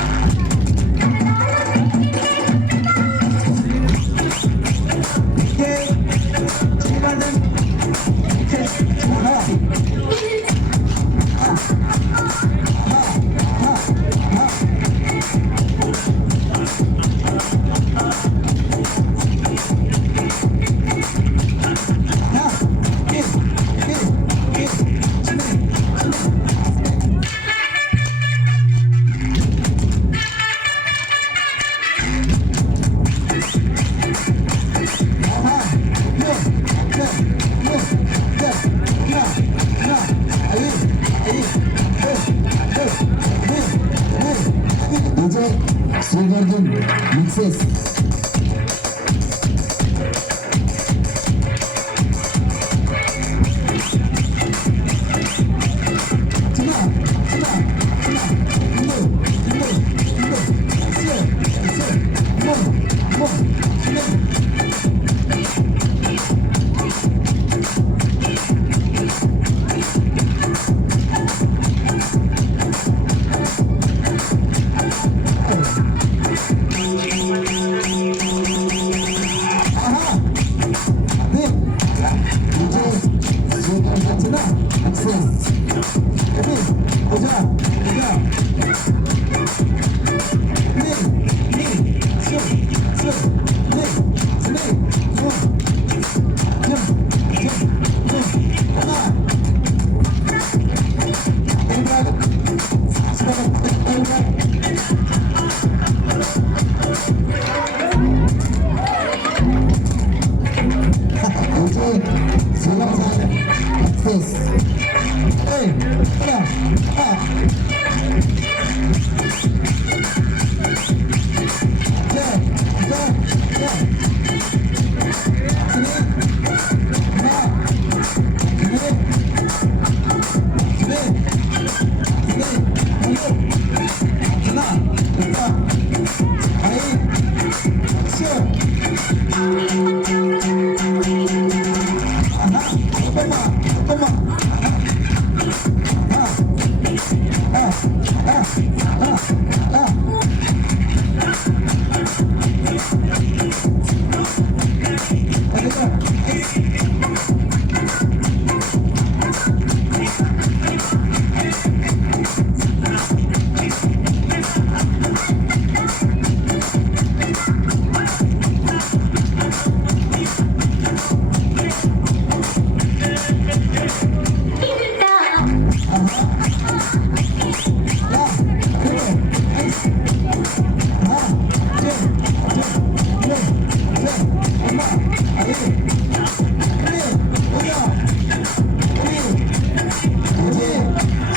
DJ Srivardhan Mixes.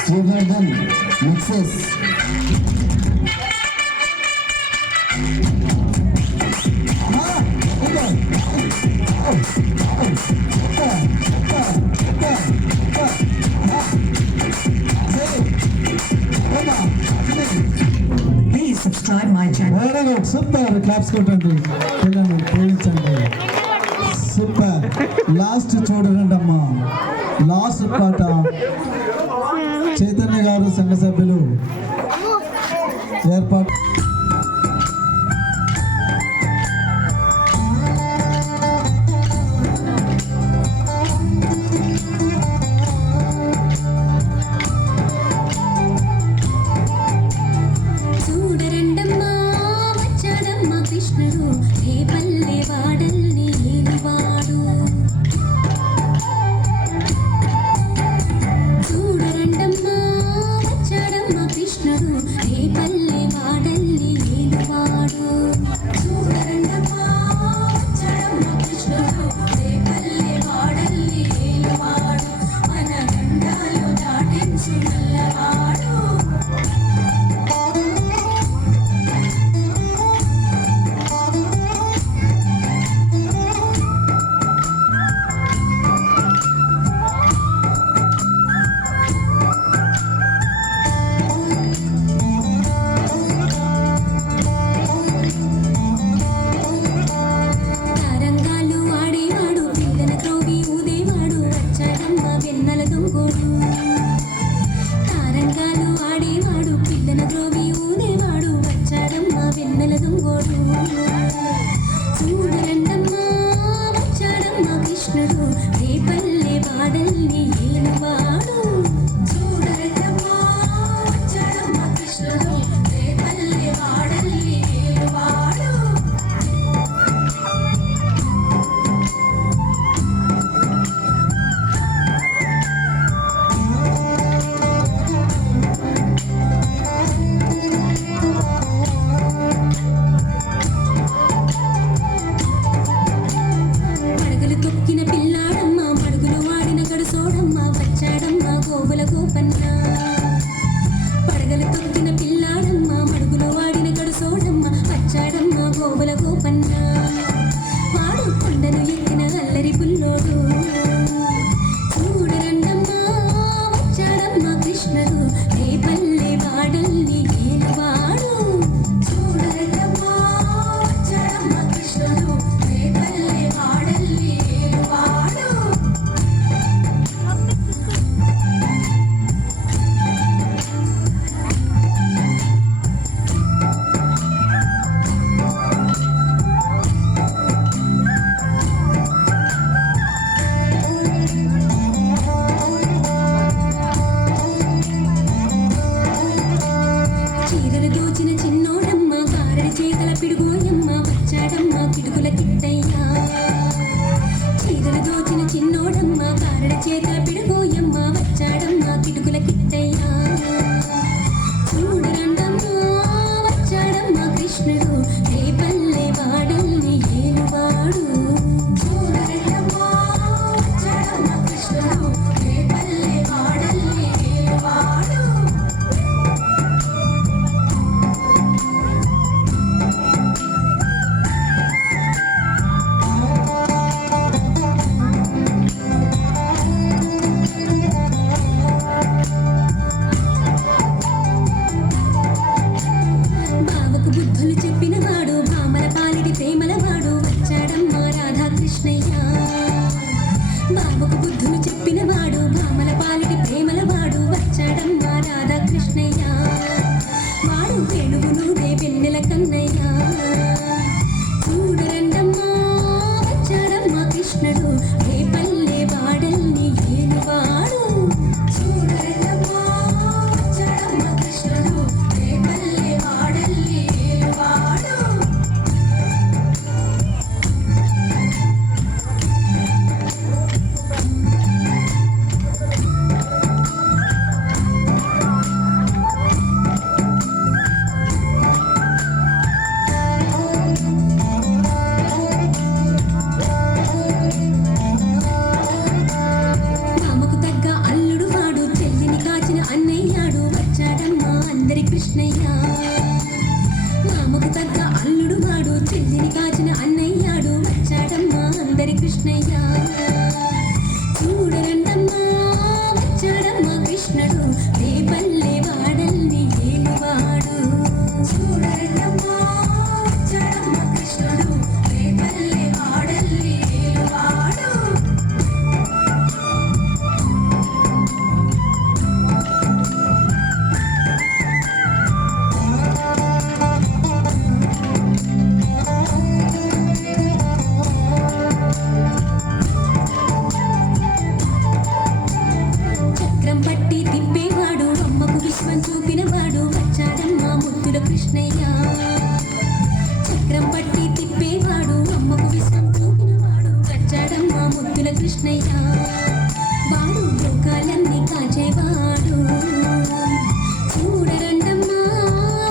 Srivardhan Mixes. Please subscribe my channel. Very good, super. Claps కొట్టండి పిల్లలు, ప్రేమించండి. సూపర్. లాస్ట్ చూడండి అమ్మా, లాస్ట్ పాట చైతన్య గారు సంఘ సభ్యులు ఏర్పాటు. చూడరండమ్మా వచ్చాడమ్మా కృష్ణుడు, ఏ పల్లె వాడల్ని ఏలివాడు. కృష్ణయ్య చూడరండమ్మా వచ్చాడమ్మ కృష్ణుడు రేపల్లె వాడల్ని ఏలువాడు చూడరండమ్మా వచ్చాడమ్మ కృష్ణుడు రేపల్లె వాడల్ని ఏలువాడు చక్రం పట్టి తిప్పేవాడు అమ్మకు విశ్వం చూపినవాడు వచ్చాడమ్మా ముద్దుల కృష్ణయ్య చక్రం పట్టి తిప్పేవాడు అమ్మకు విశ్వం చూపినవాడు వచ్చాడమ్మా ముద్దుల కృష్ణయ్య వాడు లోకాలన్నీ కాచేవాడు చూడరండమ్మా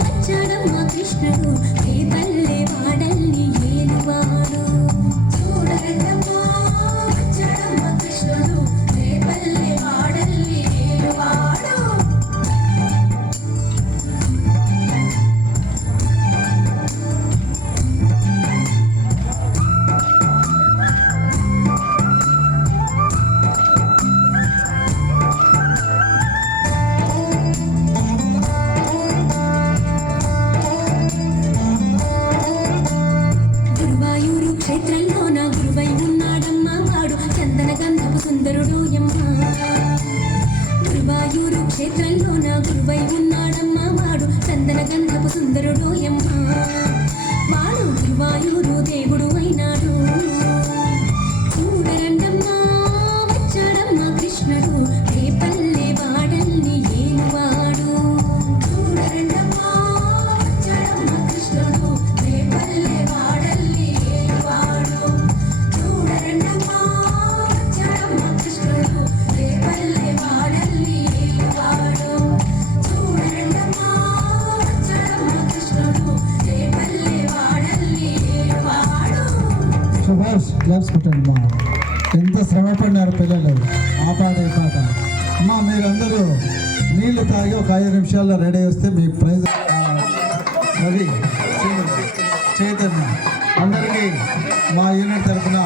వచ్చాడమ్మా కృష్ణుడు రేపల్లె వాడల్ని ఏలువాడు చూడరండమ్మా వచ్చాడమ్మా కృష్ణుడు రేపల్లె వాడల్ని ఏలువాడు గురువాయూరు క్షేత్రంలోన గురువై ఉన్నాడమ్మా వాడు చందన గంధపు సుందరుడు యమ్మ గురువాయూరు క్షేత్రంలోన గురువై ఉన్నాడమ్మా వాడు చందన గంధపు సుందరుడు యమ్మ వాడు గురువాయూరు దేవుడు అయినాడు చూడరండమ్మా వచ్చాడమ్మా కృష్ణుడు రేపల్లె వాడల్ని ఏలువాడు చూడరండమ్మా వచ్చాడమ్మా కృష్ణుడు రేపల్లె వాడల్ని ఏలువాడు చూడరండమ్మా వచ్చాడమ్మా కృష్ణుడు రేపల్లె వాడల్ని ఏలువాడు చూడరండమ్మా వచ్చాడమ్మా కృష్ణుడు రేపల్లె వాడల్ని ఏలువాడు సుభాష్ క్లాప్స్ కొట్టండి మా ఎంత శ్రమ పడినారు పిల్లలు ఆ పాట ఈ పాట అమ్మా మీరందరూ నీళ్లు తాగి ఒక 5 నిమిషాల్లో రెడీ వస్తే మీ ప్రైజ్ రవి చైతన్య అందరికీ మా యూనిట్ తరఫున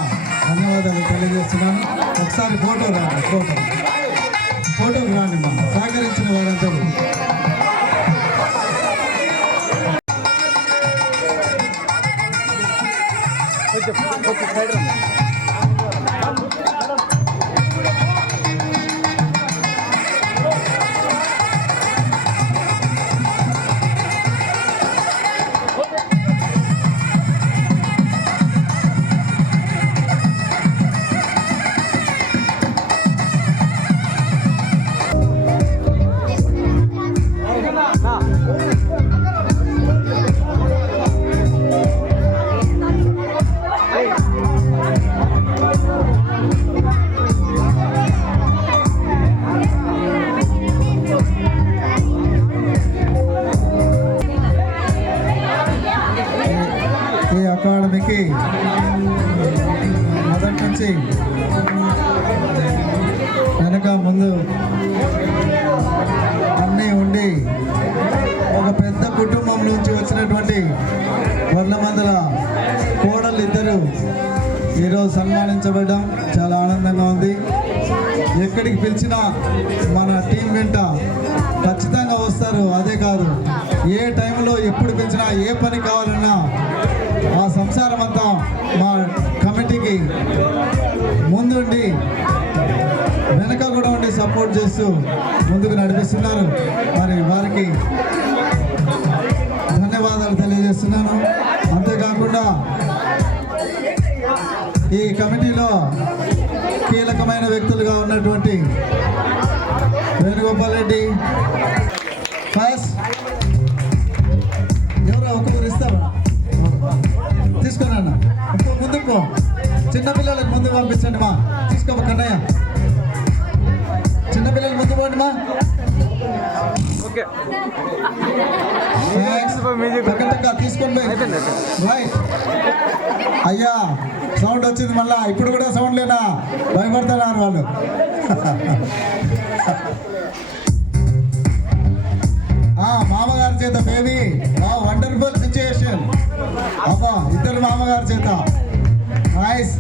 ధన్యవాదాలు తెలియజేస్తున్నాను. ఒకసారి ఫోటోకి రాండి మా సహకరించిన వారందరూ. కొంచెం సైడ్ రండి. ఈ అకాడమీకి మొదటి నుంచి వెనక ముందు అన్నీ ఉండి ఒక పెద్ద కుటుంబం నుంచి వచ్చినటువంటి వర్ణమందల కోడళ్ళు ఇద్దరు ఈరోజు సన్మానించబడ్డం చాలా ఆనందంగా ఉంది. ఎక్కడికి పిలిచినా మన టీం వెంట ఖచ్చితంగా వస్తారు. అదే కాదు, ఏ టైంలో ఎప్పుడు పిలిచినా ఏ పని కావాలన్నా ఆ సంసారం అంతా మా కమిటీకి ముందుండి వెనక కూడా ఉండి సపోర్ట్ చేస్తూ ముందుకు నడిపిస్తున్నారు. మరి వారికి ధన్యవాదాలు తెలియజేస్తున్నాను. అంతేకాకుండా ఈ కమిటీలో కీలకమైన వ్యక్తులుగా ఉన్నటువంటి వేణుగోపాల్ రెడ్డి ఫస్ట్ ఎవరో ఒకరు ఇస్తారు తీసుకున్నా ముందుకు చిన్నపిల్లలకు ముందు పంపించండి మా తీసుకో కన్నయ్య చిన్నపిల్లలు ముందు పోండి మా ఓకే తీసుకొని పోయి రైట్ అయ్యా సౌండ్ వచ్చింది మళ్ళా ఇప్పుడు కూడా సౌండ్ లేనా భయపడుతున్నారు వాళ్ళు మామగారి చేత బేబీ వండర్ఫుల్ సిచ్యుయేషన్ అబ్బా ఇద్దరు మామగారి చేత నైస్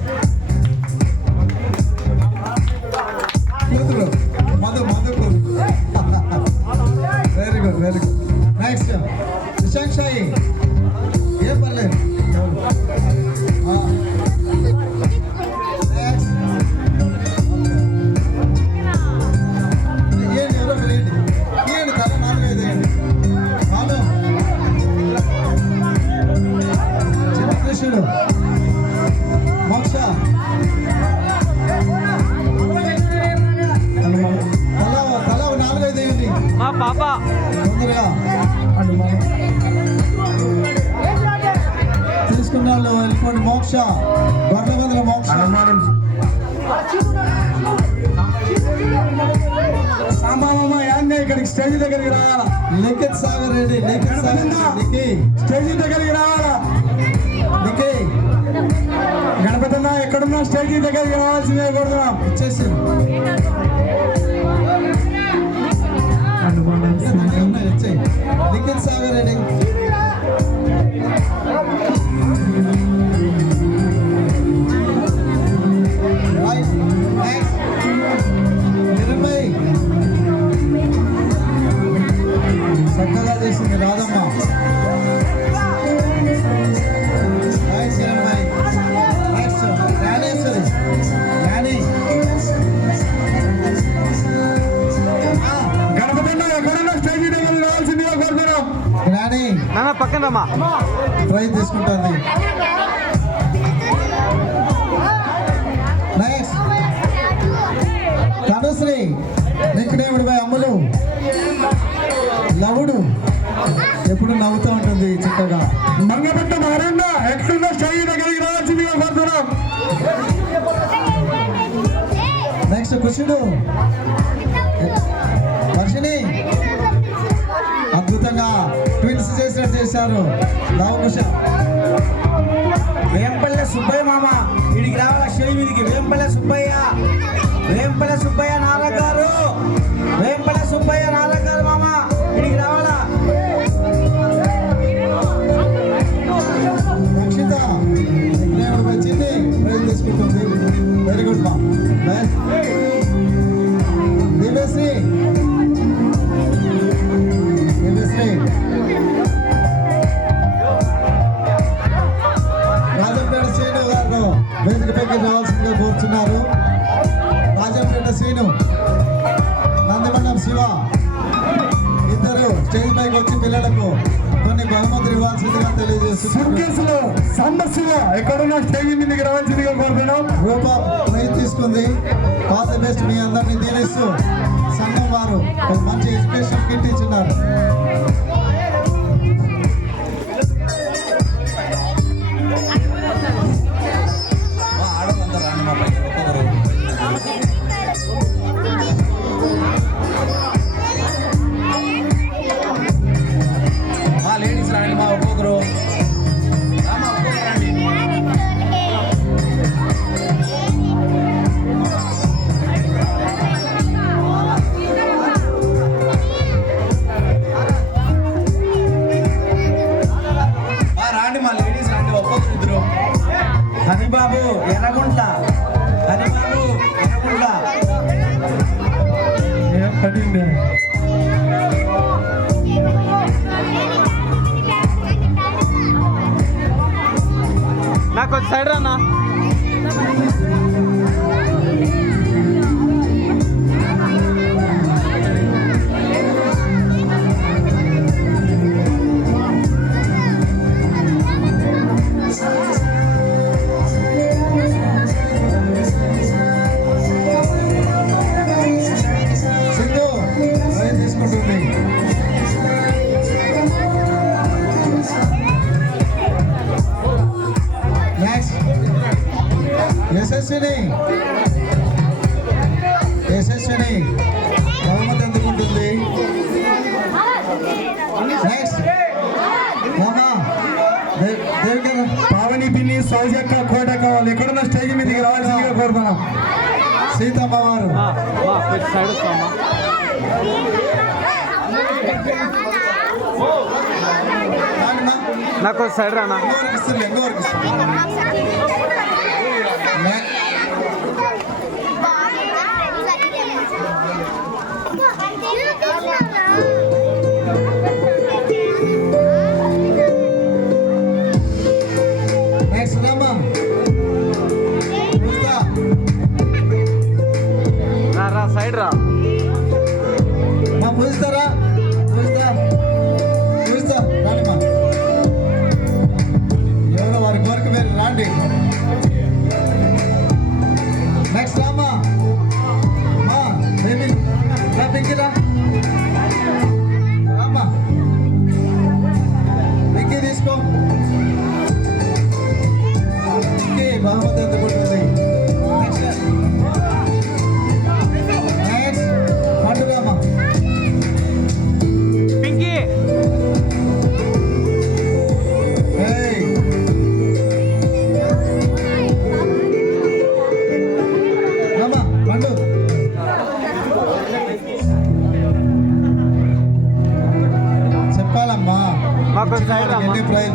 తల 4-5 వేయండి మా పాప తొందరగా. తీసుకున్న వాళ్ళు వెళ్ళిపోండి. మోక్ష గొర్రెల మోక్ష సాంబాబమ్మ యాంగే ఇక్కడికి స్టేజ్ దగ్గరికి రావాలా. లిఖిత్ సాగర్ రెడ్డి, లిఖిత్ సాగర్ రెడ్డికి స్టేజ్ దగ్గరికి రావాలా. గణపతి అన్న ఎక్కడున్నా స్టేజ్ దగ్గరికి రావాల్సిందే కోరుతున్నాం. వచ్చేసి లిఖిత్ సాగర్ రెడ్డి చక్కగా చేసింది రాధమ్మ. జ్ఞానేశ్వరి గణపతి అన్న ఎక్కడున్నా స్టేజ్ దగ్గరికి రావాల్సిందిగా కోరుతున్నాం. జ్ఞాని నాన్న పక్కన రమ్మా. ప్రైజ్ తీసుకుంటుంది. నెక్స్ట్ తనుశ్రీ నిక్నేముడు బై అమ్ములు లవుడు ఎప్పుడు నవ్వుతూ ఉంటుంది చక్కగా. మంగపట్ట మారన్న ఎక్కడున్నా స్టేజ్ దగ్గరికి రావాల్సిందిగా కోరుతున్నాం. నెక్స్ట్ కుషుడు వర్షిణి అద్భుతంగా ట్విన్స్ చేసినట్టు చేశారు. లవ్ కుష వేంపల్లె సుబ్బయ్య మామ ఇడికి రావాల స్టేజ్ మీదకి. వేంపల్లె సుబ్బయ్య, వేంపల్లె సుబ్బయ్య నారక్ గారు, వేంపల్లె సుబ్బయ్య నారక్ గారు మామ ఇడికి రావాలా. రక్షిత నిక్నేముడు బై చిన్ని ప్రైజ్ తీసుకుంటుంది. వెరీ గుడ్ మా. దివ్యశ్రీ రాజంపేట శ్రీను గారు వేదికపైకి రావాల్సిందిగా కోరుతున్నారు. రాజంపేట శ్రీను, నందిమండం శివ ఇద్దరు స్టేజ్ పైకి వచ్చి పిల్లలకు కొన్ని బహుమతులు ఇవ్వాల్సిందిగా తెలియజేస్తున్నారు. సమస్య ఎక్కడున్నా స్టేజ్ మీదకి రావాల్సిందిగా కోరుతున్నాం. రూప ప్రైజ్ తీసుకుంది. All the best. మీ అందరినీ దీవిస్తూ సంఘం వారు ఒక మంచి ఎడ్యుకేషన్ కిట్ ఇచ్చినారు. లేడీస్ రాండి మా ఒక్కొక్కరు. రాండి మా లేడీస్ రాండి ఒక్కొక్కరు ఇద్దరు. హరిబాబు ఎర్రగుంట, హరిబాబు ఎర్రగుంట. పడింది నాకు కొంచెం సైడ్ రానా. సింధు ప్రైజ్ తీసుకుంటుంది. నెక్స్ట్ యశస్విని బహుమతి అందుకుంటుంది. నెక్స్ట్ మామా దేవికర్ పావని పిన్ని సౌజక్క కోట కావాలి. ఎక్కడున్న స్టేజ్ మీదకి రావాల్సిందిగా కోరుతున్నాం. సీతమ్మ వారు కొంచెం సైడ్ వస్తామా. నాకు కొంచెం సైడ్ రానా. ఎంగోరికి నెక్స్ట్ రామా రా సైడ్ రా. మా పూజిస్తారా పూజిస్తా రాండి మా. ఎవరో వారి కోరిక మీరు రాండి.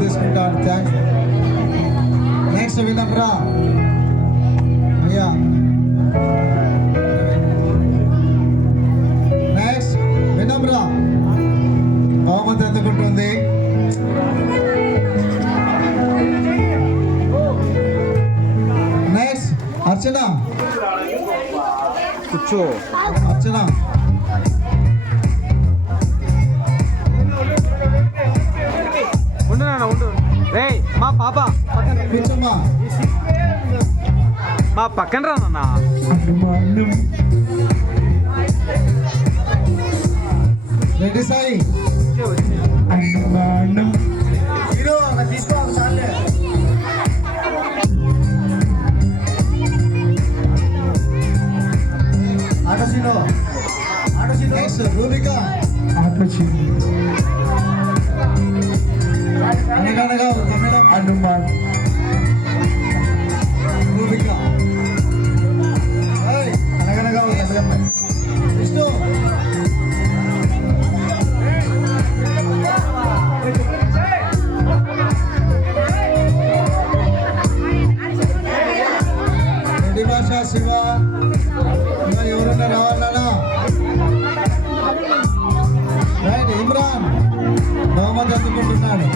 తీసుకుంటాడు. థ్యాంక్స్. నెక్స్ట్ వినమ్రా అయ్యా. నెక్స్ట్ వినమ్రా బహుమతి అందుకుంటుంది. నెక్స్ట్ అర్చన. కూర్చో. అర్చన ఉండు నాన్న ఉండు. రే మా పాప కూర్చోమ్మా. మా పక్కన రా నాన్న. రెడ్డి సాయి హీరో నాకు తీసుకో ఒకసారి. Auto scene. నెక్స్ట్ రూబిక. అనగనగా ఒక మేడం హనుమాన్. రూబిక. ఏయ్, అనగనగా ఒక మేడం. విష్ణు. రెడ్డి భాష శివ. ఇంకా ఎవరన్నా రావాలన్నా. రైట్. ఇమ్రాన్ బహుమతి అందుకుంటున్నాడు.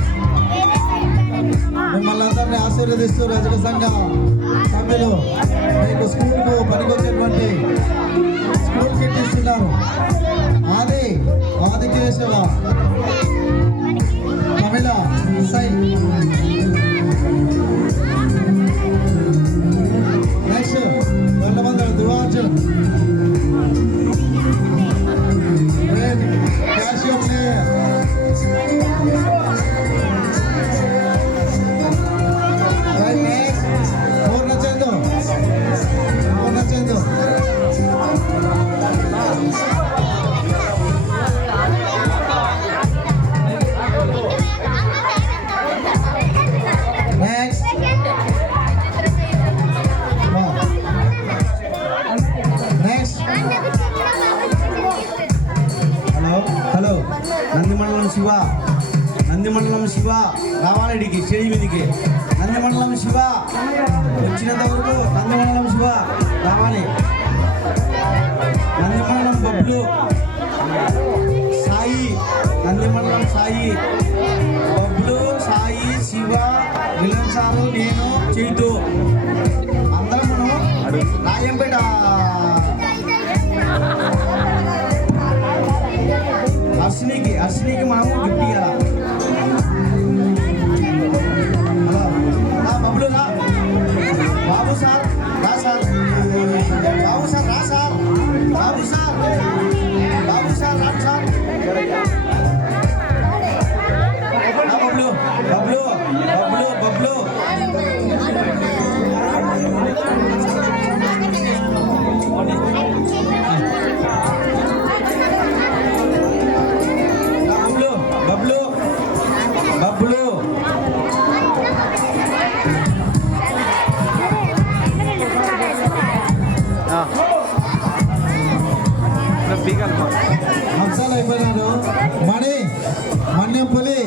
మిమ్మల్ని అందరినీ ఆశీర్వదిస్తూ రజక సంఘ సభ్యులు మీకు స్కూల్కు పనికొచ్చేటువంటి స్కూల్ కిట్ ఇస్తున్నారు. ఆదికేశవ తమిళ సై. నెక్స్ట్ వెళ్ళమందరు దువార్జున్. Casio player. Right, next. Purnachendu. Next. Next. Hello Nandi మండలం శివ రావాలి ఇడికి స్టేజ్ మీదకి. నంది మండలం శివ వచ్చినంత వరకు నంది మండలం శివ రావాలి. నంది మండలం బబ్లు సాయి. నంది మండలం సాయి బబ్లు సాయి శివ విలన్ సారు నేను చైతు అందరం మనం రాయంపేట అర్శనికి మనము గిఫ్ట్ ఇవ్వాలి. బబ్లు రా. బాబు సార్ రా సార్. బాబు సార్ రా సార్. బాబు సార్ రా సార్. బబ్లు బబ్లు బబ్లు బబ్లు. బబ్లు బబ్లు హంసాలు అయిపోయినారు. Manyam Puli.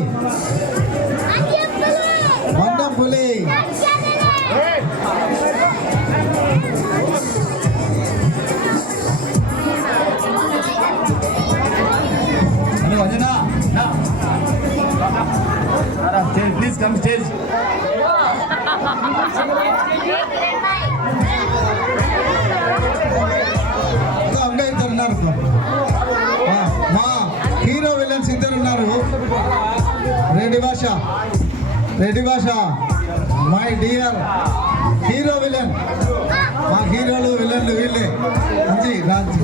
Hello Anjana please come stage. ఇంకా ఇద్దరు ఉన్నారు. మా హీరో విలన్స్ ఇద్దరు ఉన్నారు. రెడ్డి భాష మై డియర్ హీరో విలన్. మా హీరోలు విలన్లు వీళ్ళే. మంచి రాజు.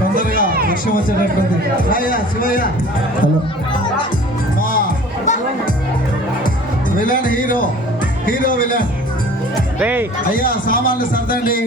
తొందరగా వర్షం వచ్చేటట్టుంది. శివయ్య. హలో. మా విలన్ హీరో విలన్. అయ్యా సామాన్లు సర్దండి.